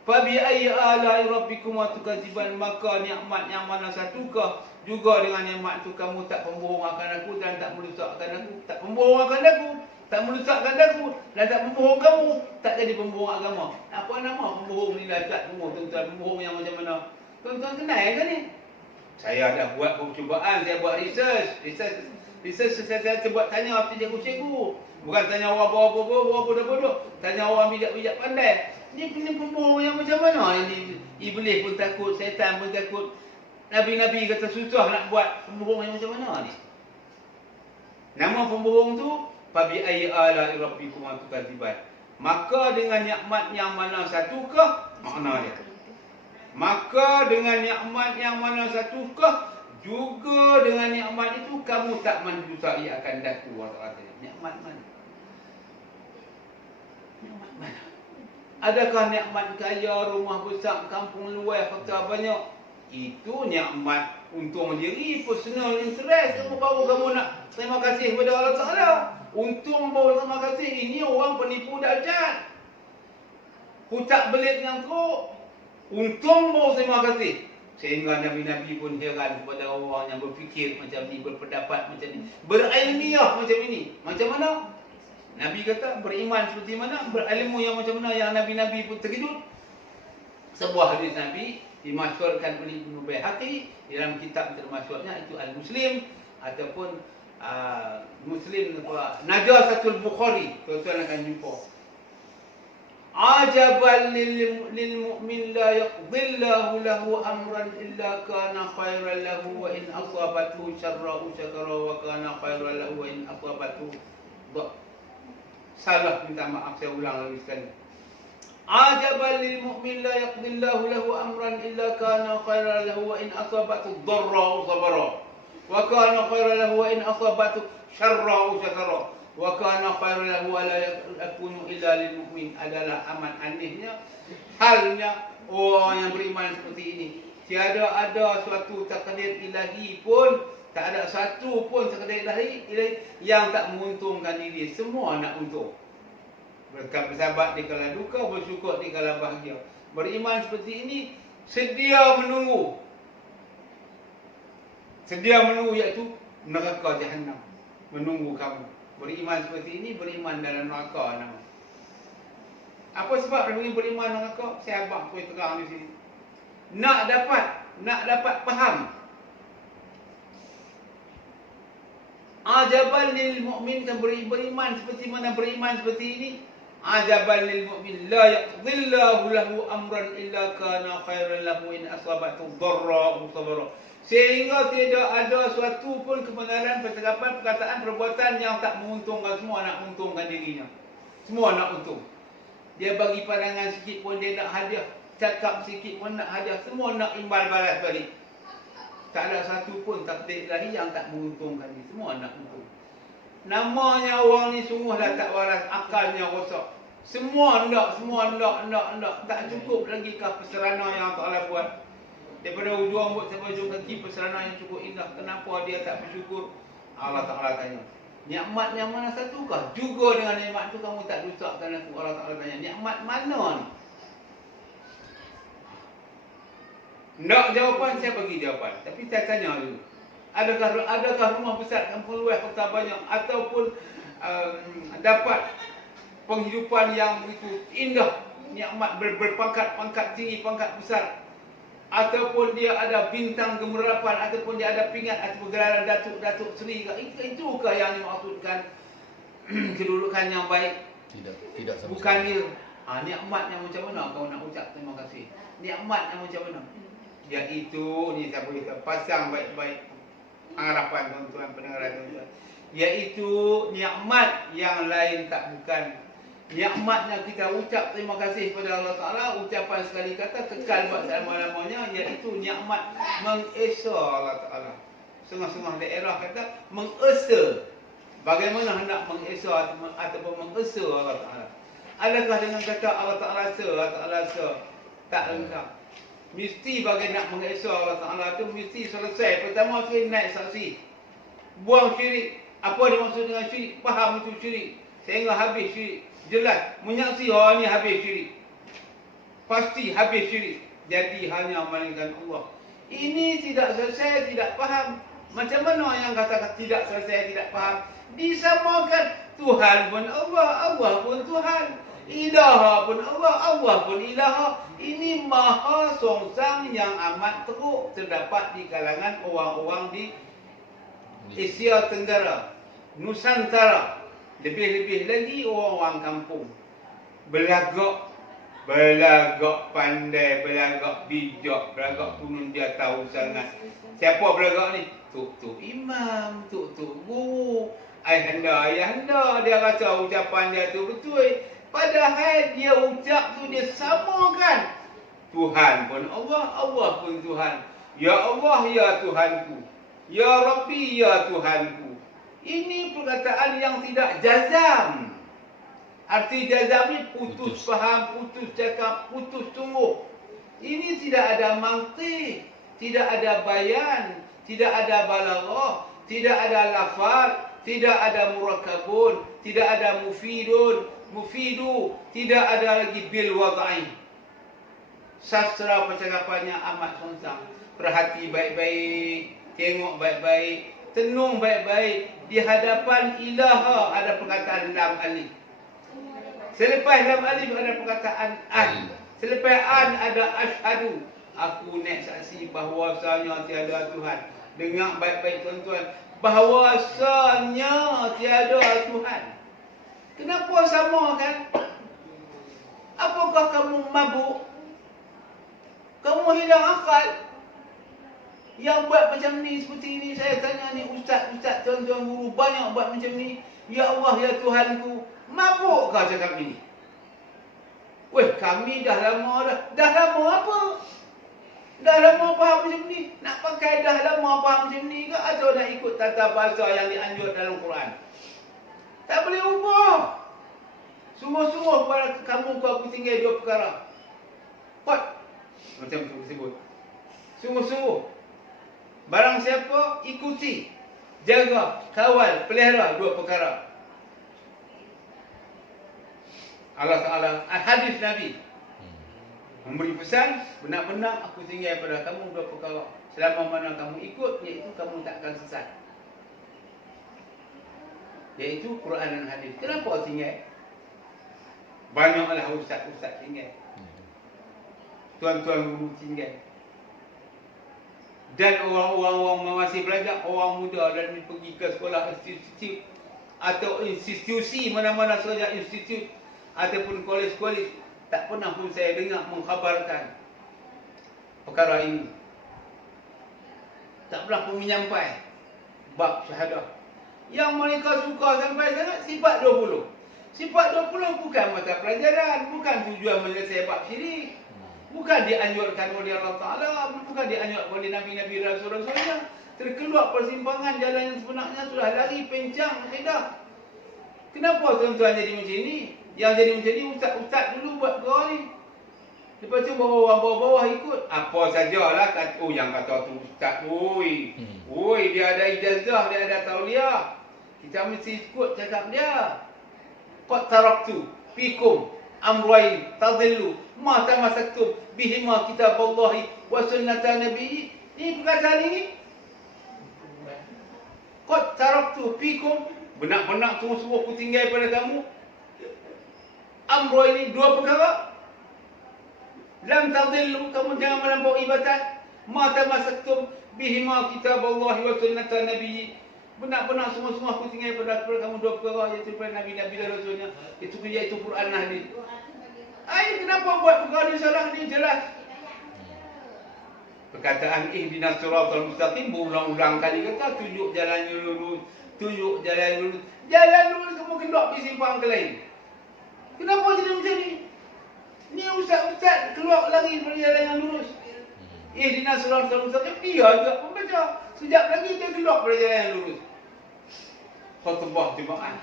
Fabi ayyi ala'i rabbikuma tukadziban, maka nikmat yang mana satukah juga dengan nikmat itu kamu tak pembohong akan aku dan tak merusakkan aku. Tak pembohong akan aku, tak merusakkan aku dan tak pembohong kamu, tak jadi pembohong agama. Apa nama pembohong ni dahsyat semua tuan-tuan. Pembohong yang macam mana? Tuan-tuan kenal kan ni? Saya dah buat percubaan, saya buat research saya buat tanya cikgu-cikgu. Bukan tanya orang bodoh-bodoh, tanya orang bijak-bijak pandai. Ni pembohong yang macam mana? Yang Iblis pun takut, syaitan pun takut. Nabi-nabi kata susah nak buat. Pembohong yang macam mana ni? Nama pembohong tu Fabi ayyi ala'i rabbikuma tukadziban. Maka dengan nikmat yang mana satukah? Makna dia. Maka dengan nikmat yang mana satukah? Juga dengan nikmat itu kamu tak mendustai akan daku. Nikmat mana? Nikmat mana? Adakah nikmat kaya, rumah besar, kampung luas, harta banyak? Itu nikmat untung diri, personal interest. Kamu baru kamu nak terima kasih kepada Allah Ta'ala. Untung baru terima kasih. Ini orang penipu dahsyat. Pucat belit yang teruk. Untung baru terima kasih. Sehingga Nabi-Nabi pun heran kepada orang yang berfikir macam ni, berpendapat macam ni, berilmiah macam ini. Macam mana? Nabi kata beriman seperti mana, berilmu yang macam mana, yang Nabi-Nabi pun terkejut. Sebuah hadis Nabi dimasyhurkan oleh Ibnu Baihaqi dalam kitab termasyhurnya itu Al-Muslim ataupun Muslim Najasatul Bukhari. Tuan-tuan akan jumpa. Ajaban lil mu'min la yaqdillahu lahu amran illa kana khairan lahu wa in asabathu syarran syakara wa kana khairan lahu wa in asabathu salah, minta maaf saya ulang lagi sekali. Ajaban lil mu'min la yaqdillahu lahu amran illa kana khairan lahu wa in asabathu dharra sabara wa kana khairan lahu wa in asabathu syarra syakara wa kana khairan lahu wa la yakunu illa lil mu'min. Adalah amat anehnya halnya orang yang beriman seperti ini. Tiada ada suatu takdir ilahi pun, tak ada satu pun takdir ilahi yang tak menguntungkan diri. Semua nak untung. Bersahabat di kala duka, bersyukur di kala bahagia. Beriman seperti ini sedia menunggu. Sedia menunggu iaitu neraka Jahannam menunggu kamu. Beriman seperti ini, beriman dalam neraka nama. Apa sebab dia beriman neraka? Saya abang boleh terang di sini. Nak dapat faham. Ajaban lil mu'min, kan beriman seperti mana beriman seperti ini. Ajaban lil mu'min la yaqdillahu lahu amran illa kana khairan lahu in asabathu dharra sabara. Sehingga tidak ada suatu pun kebenaran, percakapan, perkataan, perbuatan yang tak menguntungkan. Semua nak menguntungkan dirinya. Semua nak untung. Dia bagi pandangan sikit pun dia nak hadiah, cakap sikit pun nak hadiah, semua nak imbal balas balik. Tak ada satu pun takdir ilahi yang tak menguntungkan dia. Semua nak untung. Namanya orang ni sungguhlah tak waras, akalnya rosak. Semua nak. Tak cukup lagi kah peserana yang Allah buat? Daripada ujung rambut sampai ujung kaki, peserana yang cukup indah. Kenapa dia tak bersyukur? Allah Ta'ala tanya. Nikmat yang mana satukah? Juga dengan nikmat tu kamu tak rusakkan aku. Allah Ta'ala tanya. Nikmat mana ni? Nak jawapan, saya bagi jawapan. Tapi saya tanya dulu. Adakah rumah besar, kampung luas, kota banyak, ataupun dapat penghidupan yang begitu indah, nikmat berpangkat tinggi, pangkat besar, ataupun dia ada bintang gemerapan, ataupun dia ada pingat atau gelaran datuk seri, itukah yang dimaksudkan kedudukan yang baik? Tidak sama. Bukan dia. Nikmat yang macam mana kau nak ucap terima kasih? Nikmat yang macam mana? Iaitu ni saya boleh pasang baik-baik harapan tuan-tuan pendengar tuan-tuan. Iaitu nikmat yang lain tak bukan. Nikmatnya kita ucap terima kasih kepada Allah Ta'ala, ucapan sekali kata kekal buat selama-lamanya, iaitu nikmat mengesa Allah Ta'ala. Setengah-setengah daerah kata mengesa. Bagaimana hendak mengesa ataupun mengesa Allah Ta'ala? Adakah dengan kata Allah Ta'ala se? Tak lengkap. Mesti bagi nak mengesa Allah Ta'ala tu mesti selesai. Pertama sekali naik saksi. Buang syirik. Apa dimaksud dengan syirik? Faham itu syirik. Sehingga habis syirik. Jelas. Menyaksi ni habis syirik. Pasti habis syirik. Jadi hanya melainkan Allah. Ini tidak selesai, tidak faham. Macam mana yang kata tidak selesai, tidak faham? Disamakan. Tuhan pun Allah, Allah pun Tuhan. Ilaha pun Allah, Allah pun ilaha. Ini maha songsang yang amat teruk terdapat di kalangan orang-orang di Asia Tenggara, Nusantara. Lebih-lebih lagi orang-orang kampung. Belagak pandai, belagak bijak, belagak kunun dia tahu sangat. Siapa belagak ni? Tuk-tuk imam, tuk-tuk guru, ayahanda. Dia rasa ucapan dia tu betul. Padahal dia ucap tu dia samakan. Tuhan pun Allah, Allah pun Tuhan. Ya Allah, ya Tuhanku. Ya Rabbi, ya Tuhanku. Ini perkataan yang tidak jazam. Arti jazam ni putus faham, putus cakap, putus sungguh. Ini tidak ada mantik, tidak ada bayan, tidak ada balaghah, tidak ada lafaz, tidak ada murakabun, tidak ada mufidu, tidak ada lagi bil wadai. Sastra percakapannya amat songsang. Perhati baik-baik, tengok baik-baik. Tenung baik-baik. Di hadapan ilaha ada perkataan lam alif. Selepas lam alif ada perkataan an. Selepas an ada asyhadu. Aku nak saksi bahawasanya tiada Tuhan. Dengar baik-baik tuan-tuan. Bahawasanya tiada Tuhan. Kenapa sama kan? Apakah kamu mabuk? Kamu hilang akal? Yang buat macam ni, seperti ini, saya tanya ni ustaz, tuan-tuan guru, banyak buat macam ni. Ya Allah, ya Tuhanku, mabukkah cakap ini? Weh, kami dah lama dah. Dah lama apa? Dah lama faham macam ni? Nak pakai dah lama faham macam ni ke? Atau nak ikut tata bahasa yang dianjur dalam Quran? Tak boleh ubah. Sungguh-sungguh kepada kamu aku tinggal dua perkara. Kot. Macam tu disebut. Sungguh-sungguh. Barang siapa ikuti, jaga, kawal, pelihara dua perkara. Allah Ta'ala, hadis Nabi memberi pesan, benar-benar aku tinggal pada kamu dua perkara. Selama mana kamu ikut, iaitu kamu takkan sesat. Iaitu Quran dan hadis. Kenapa tinggal? Banyaklah ustaz-ustaz tinggal. Tuan-tuan guru tinggal. Dan orang-orang masih belajar, orang muda dan pergi ke sekolah institut atau institusi mana-mana saja institut ataupun kolej-kolej, tak pernah pun saya dengar mengkhabarkan perkara ini. Tak pernah pun menyampai bab syahadah. Yang mereka suka sampai sangat sifat 20. Sifat 20 bukan mata pelajaran, bukan tujuan menyelesaikan bab syirik. Bukan dianjurkan oleh Allah Ta'ala, bukan dianjurkan oleh Nabi-Nabi Rasul-Rasulnya. Terkeluar persimpangan jalan yang sebenarnya, sudah lari pencang akidah. Kenapa tuan-tuan jadi macam ni? Yang jadi macam ni ustaz-ustaz dulu buat perkara ni. Lepas tu bawah-bawah ikut. Apa sajalah kata, oh yang kata tu ustaz, oi dia ada ijazah, dia ada tauliah. Kita mesti ikut cakap dia. Qad taraktu fikum amrayn tadillu ma tamassaktum bihima kitaballahi wa sunnata nabiyyi. Ini perkataan ini. Qad taraktu fikum, benak-benak semua aku tinggal pada kamu. Amro ini dua perkara. Lam tadillu, kamu jangan melampaui batas. Ma tamassaktum bihima kitaballahi wa sunnata nabiyyi. Benak-benak semua aku tinggal pada kamu dua perkara, iaitu pada Nabi-Nabi dan Rasulnya. Itu iaitu Quran dan hadis. Kenapa buat perkara ni salah ni? Jelas. Perkataan ihdinas siratal mustaqim berulang-ulang kali kata, tunjuk jalan yang lurus, tunjuk jalan yang lurus. Jalan lurus kamu keluar pergi simpang ke lain. Kenapa jadi macam ni? Ni ustaz-ustaz keluar lagi dari jalan yang lurus. Ihdinas siratal mustaqim, dia juga membaca. Sekejap lagi dia keluar dari jalan yang lurus. Khutbah Jumaat.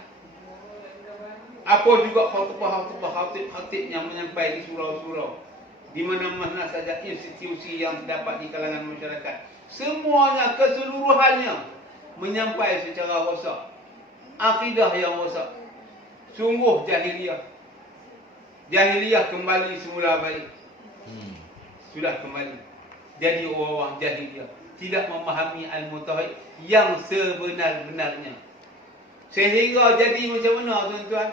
Apa juga khutbah khatib yang menyampai di surau-surau. Di mana-mana saja institusi yang terdapat di kalangan masyarakat. Semuanya, keseluruhannya menyampai secara rosak. Akidah yang rosak. Sungguh jahiliyah. Jahiliyah kembali semula balik. Sudah kembali. Jadi orang-orang jahiliyah. Tidak memahami ilmu tauhid yang sebenar-benarnya. Sehingga jadi macam mana tuan-tuan?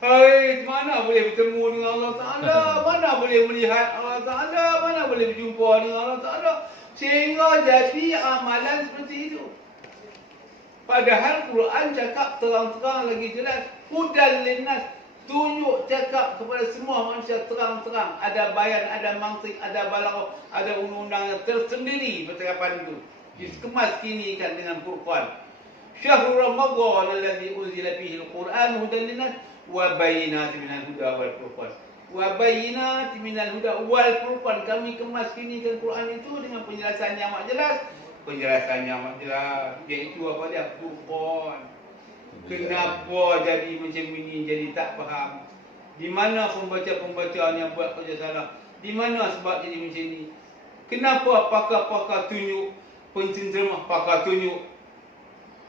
Hai, mana boleh bertemu dengan Allah Ta'ala? Mana boleh melihat Allah Ta'ala? Mana boleh berjumpa dengan Allah Ta'ala? Sehingga jadi amalan seperti itu. Padahal Quran cakap terang-terang lagi jelas. Hudan linnas. Tunjuk cakap kepada semua manusia terang-terang. Ada bayan, ada mantik, ada balaghah, ada undang-undang yang tersendiri percakapan itu. Dikemas kini kan dengan Quran. Syahrul Ramadan alladzi unzila fihi al-Quran hudan linnas wa bayyinatin minal huda wal furqan. Wa bayyinatin minal huda wal furqan. Kami kemas kini kan Quran itu dengan penjelasan yang amat jelas. Penjelasan yang amat jelas. Iaitu apa dia? Furqan. Kenapa jadi macam ini, jadi tak faham? Di mana pembaca-pembacaan yang buat kerja salah? Di mana sebab jadi macam ini? Kenapa pakar-pakar tunjuk pencencermah, pakar tunjuk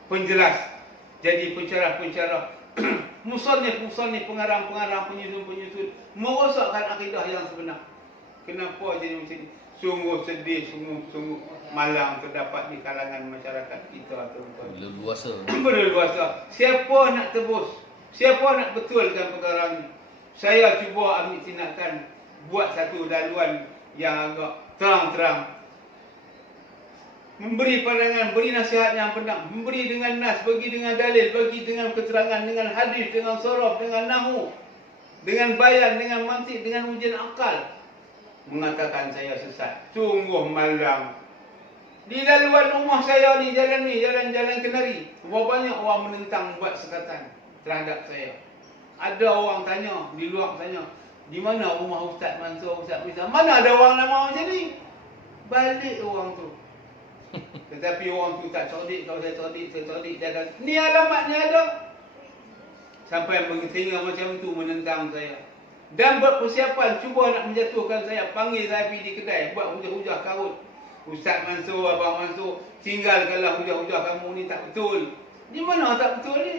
penjelas, jadi pensyarah-pensyarah, musannif-musannif, pengarang-pengarang, penyusun-penyusun, merosakkan akidah yang sebenar. Kenapa jadi macam ini? Sungguh sedih, sungguh malang terdapat di kalangan masyarakat kita, tuan-tuan. Leluasa. Berleluasa. Siapa nak tebus? Siapa nak betulkan perkara ini? Saya cuba ambil tindakan, buat satu laluan yang agak terang-terang. Memberi pandangan, beri nasihat yang benar, memberi dengan nas, bagi dengan dalil, bagi dengan keterangan, dengan hadis, dengan sorof, dengan nahu, dengan bayan, dengan mantik, dengan ujian akal. Mengatakan saya sesat. Sungguh malang. Di laluan rumah saya ni, jalan Kenari, banyak orang menentang buat sekatan terhadap saya. Ada orang tanya, di luar tanya, di mana rumah Ustaz Mansur, Ustaz Rizal? Mana ada orang nama macam ni? Balik orang tu. Tetapi orang tu tak cerdik. Kalau saya cerdik, dia kata, ni alamat ni ada. Sampai mengingat macam tu menentang saya. Dan buat persiapan, cuba nak menjatuhkan saya. Panggil saya pergi di kedai, buat hujah-hujah karut. Ustaz Mansur, Abang Mansur, tinggalkanlah hujah-hujah kamu ni tak betul. Di mana tak betul ni?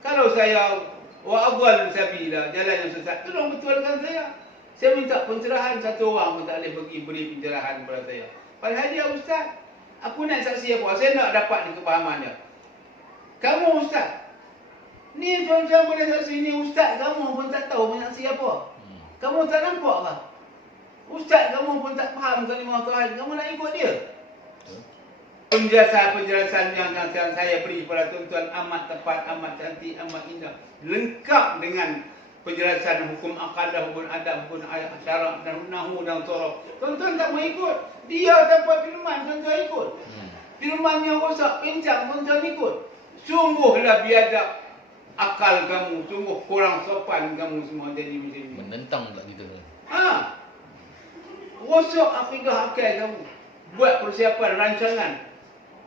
Kalau saya wa'adwal sabila, jalan yang sesat, tolong betulkan saya. Saya minta pencerahan, satu orang pun tak boleh pergi beri pencerahan kepada saya. Padahal dia Ustaz. Aku nak saksi apa? Saya nak dapat ni kepahaman dia. Kamu Ustaz. Ni tuan-tuan boleh saksi ni Ustaz, kamu pun tak tahu saksi apa. Kamu tak nampak ke? Ustaz kamu pun tak faham kalimah Tuhan, kamu nak ikut dia? Penjelasan yang akan saya beri kepada tuan-tuan amat tepat, amat cantik, amat indah. Lengkap dengan penjelasan hukum akadah, hukum adab, hukum ayat syarak dan nahu dan sorof. Tuan-tuan tak mau ikut. Dia dapat firman, tuan-tuan ikut. Firman yang rosak, pincang, tuan-tuan ikut. Sungguhlah biadab akal kamu, sungguh kurang sopan kamu semua jadi macam ni. Menentang pula kita. Rosak akidah akal kamu. Buat persiapan, rancangan.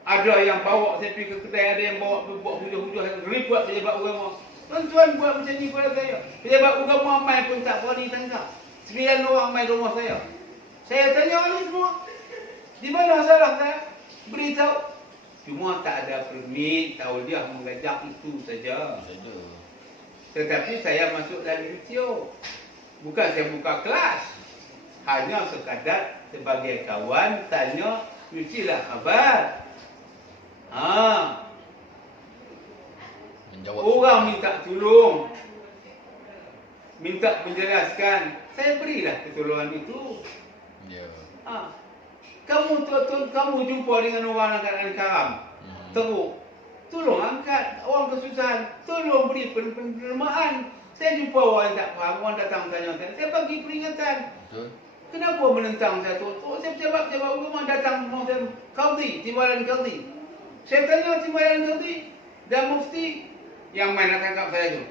Ada yang bawa saya pergi ke kedai, ada yang bawa buat hujah-hujah, report pejabat agama. Tuan-tuan buat macam ni kepada saya. Pejabat agama mai pun tak berani tangkap. Sekian orang mai rumah saya. Saya tanya ni semua. Di mana salah saya? Beritahu. Cuma tak ada permit, tauliah mengajak itu saja. Tetapi saya masuk dalam video. Bukan saya buka kelas. Hanya sekadar sebagai kawan tanya, mestilah khabar. Menjawab. Orang minta tolong, minta menjelaskan, saya berilah pertolongan itu. Ya. Kamu jumpa dengan orang angkat karam, teruk, tolong angkat. Orang kesusahan, tolong beri penerimaan. Saya jumpa orang yang tak faham, orang datang tanya saya bagi peringatan. Betul. Kenapa menentang saya tu? Saya pejabat-pejabat agama datang rumah saya, Qadhi, timbalan Qadhi. Saya tanya timbalan Qadhi dan mufti yang main nak tangkap saya tu.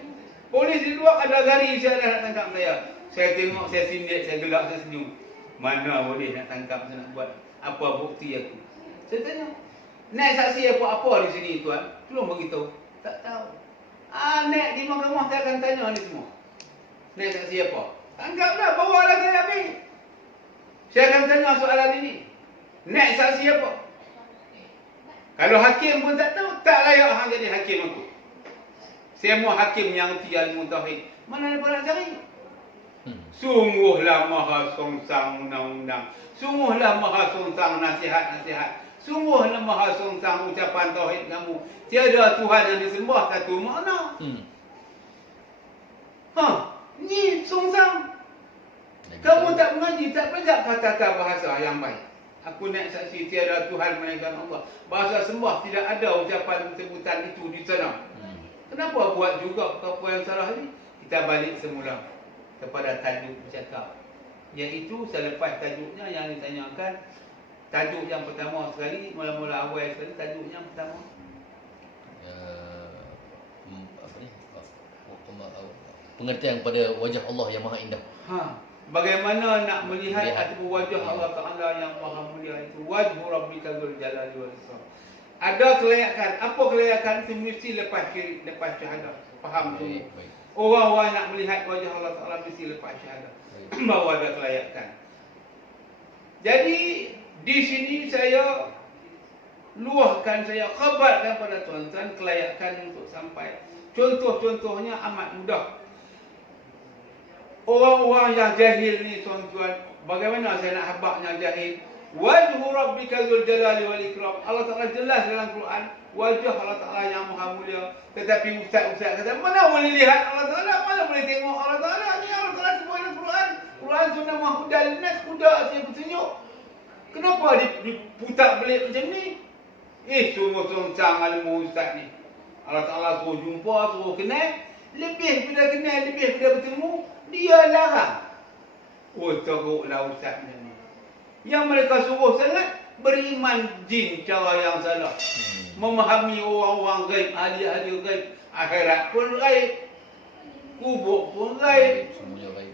Polis di luar ada gari saya nak tangkap saya. Saya tengok, saya sindir, saya gelak, saya senyum. Mana boleh nak tangkap, saya nak buat apa bukti aku. Saya tanya, naik saksi apa-apa di sini tuan? Tolong beritahu. Tak tahu. Naik di mahkamah saya akan tanya ni semua. Naik saksi apa? Tangkaplah, bawalah saya habis. Saya akan tanya soalan ini. Naik saksi apa? Kalau hakim pun tak tahu, tak layak hang jadi hakim aku. Saya mau hakim yang tiada mutahid. Mana ada nak cari? Sungguhlah maha songsang undang-undang. Sungguhlah maha songsang nasihat-nasihat. Sungguhlah maha songsang ucapan tauhid kamu. Tiada Tuhan yang disembah satu makna. Ni songsang. Kamu tak mengaji, tak belajar kata-kata bahasa yang baik. Aku naik saksi tiada Tuhan melainkan Allah. Bahasa sembah tidak ada ucapan sebutan itu di sana. Kenapa buat juga apa yang salah ni? Kita balik semula kepada tajuk bercakap. Iaitu selepas tajuknya yang ditanyakan, tajuk yang pertama sekali, mula-mula awal sekali, tajuk yang pertama. Pengertian kepada wajah Allah yang maha indah. Bagaimana nak melihat ataupun wajah Allah Ta'ala yang maha mulia itu? Wajhu Rabbika Dzul Jalali wal Ikram. Ada kelayakan. Apa kelayakan itu mesti lepas syahadah. Faham tu? Orang-orang nak melihat wajah Allah Ta'ala mesti lepas syahadah. Bahawa ada kelayakan. Jadi di sini saya luahkan, saya khabarkan pada tuan-tuan kelayakan untuk sampai. Contoh-contohnya amat mudah. orang-orang yang jahil ni tuan-tuan, bagaimana saya nak habaq yang jahil? Wajhu rabbika dzul jalali wal ikram. Allah Taala jelas dalam Quran, wajah Allah Taala yang maha mulia. Tetapi ustaz-ustaz kata, mana boleh lihat Allah Taala, mana boleh tengok Allah Taala? Ni Allah Taala sebut dalam Quran. Quran sunnah mahudal nas, kuda saya petunjuk. Kenapa diputar belik macam ni? Sungguh soncang ilmu ustaz ni. Allah Taala suruh jumpa, suruh kenal, lebih pada kenal, lebih pada bertemu, dia larang. Oh, teruklah ustaz macam ni. Yang mereka suruh sangat beriman jin cara yang salah. Memahami orang-orang gaib, ahli-ahli gaib. Akhirat pun gaib, kubur pun gaib, Semuanya baik.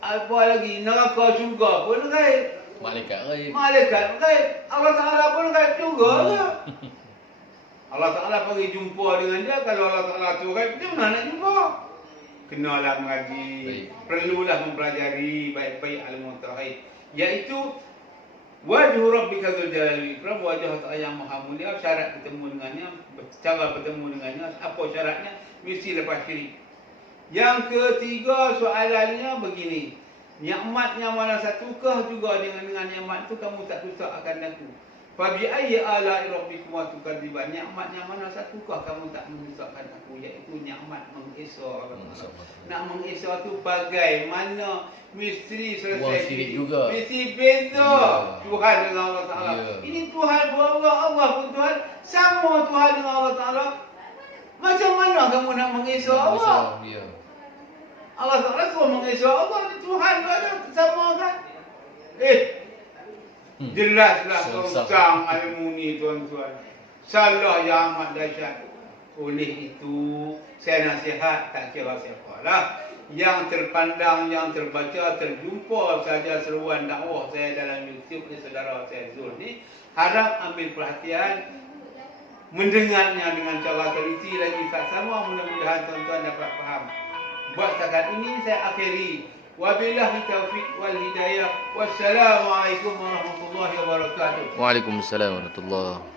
apa lagi, neraka syurga pun gaib, Malaikat gaib. malaikat gaib, Allah Ta'ala pun gaib juga ke? Allah Ta'ala pergi jumpa dengan dia. Kalau Allah Ta'ala tu gaib, dia mana nak jumpa? Kenalah mengaji, Baik. perlulah mempelajari baik-baik ilmu tauhid, iaitu wajhu rabbika dzul jalali wal ikram, wajah Allah yang maha mulia. Syarat bertemu dengannya, cara bertemu dengannya, apa syaratnya? Mesti lepas syirik. Yang ketiga soalannya begini, nikmat yang mana satukah juga dengan nikmat itu kamu tak susah akan aku? Fa bi ayyi ala'i rabbikuma tukadziban. Nikmat yang mana satukah kamu tak menyusahkan aku? Iaitu nikmat mengesah Allah Taala. Nak mengesah tu bagaimana? Mesti Buang selesai syirik juga. mesti beza Tuhan dengan Allah Taala. Ini Tuhan Allah, Allah pun Tuhan, sama Tuhan dengan Allah Taala. Macam mana kamu nak mengesah Allah? Dia. Allah Taala suruh mengesah Allah, Tuhan ada sama kan? Jelaslah tentang ilmu ni tuan-tuan. Salah yang amat dahsyat. Oleh itu, saya nasihat tak kira siapalah, yang terpandang, yang terbaca, terjumpa saja seruan dakwah saya dalam YouTube ni, saudara saya Zul ni, harap ambil perhatian, mendengarnya dengan cara teliti lagi sama, mudah-mudahan tuan-tuan dapat faham. Buat setakat ini saya akhiri. Wabillahi taufiq wal hidayah. Wassalamualaikum warahmatullahi wabarakatuh. Waalaikumsalam warahmatullahi.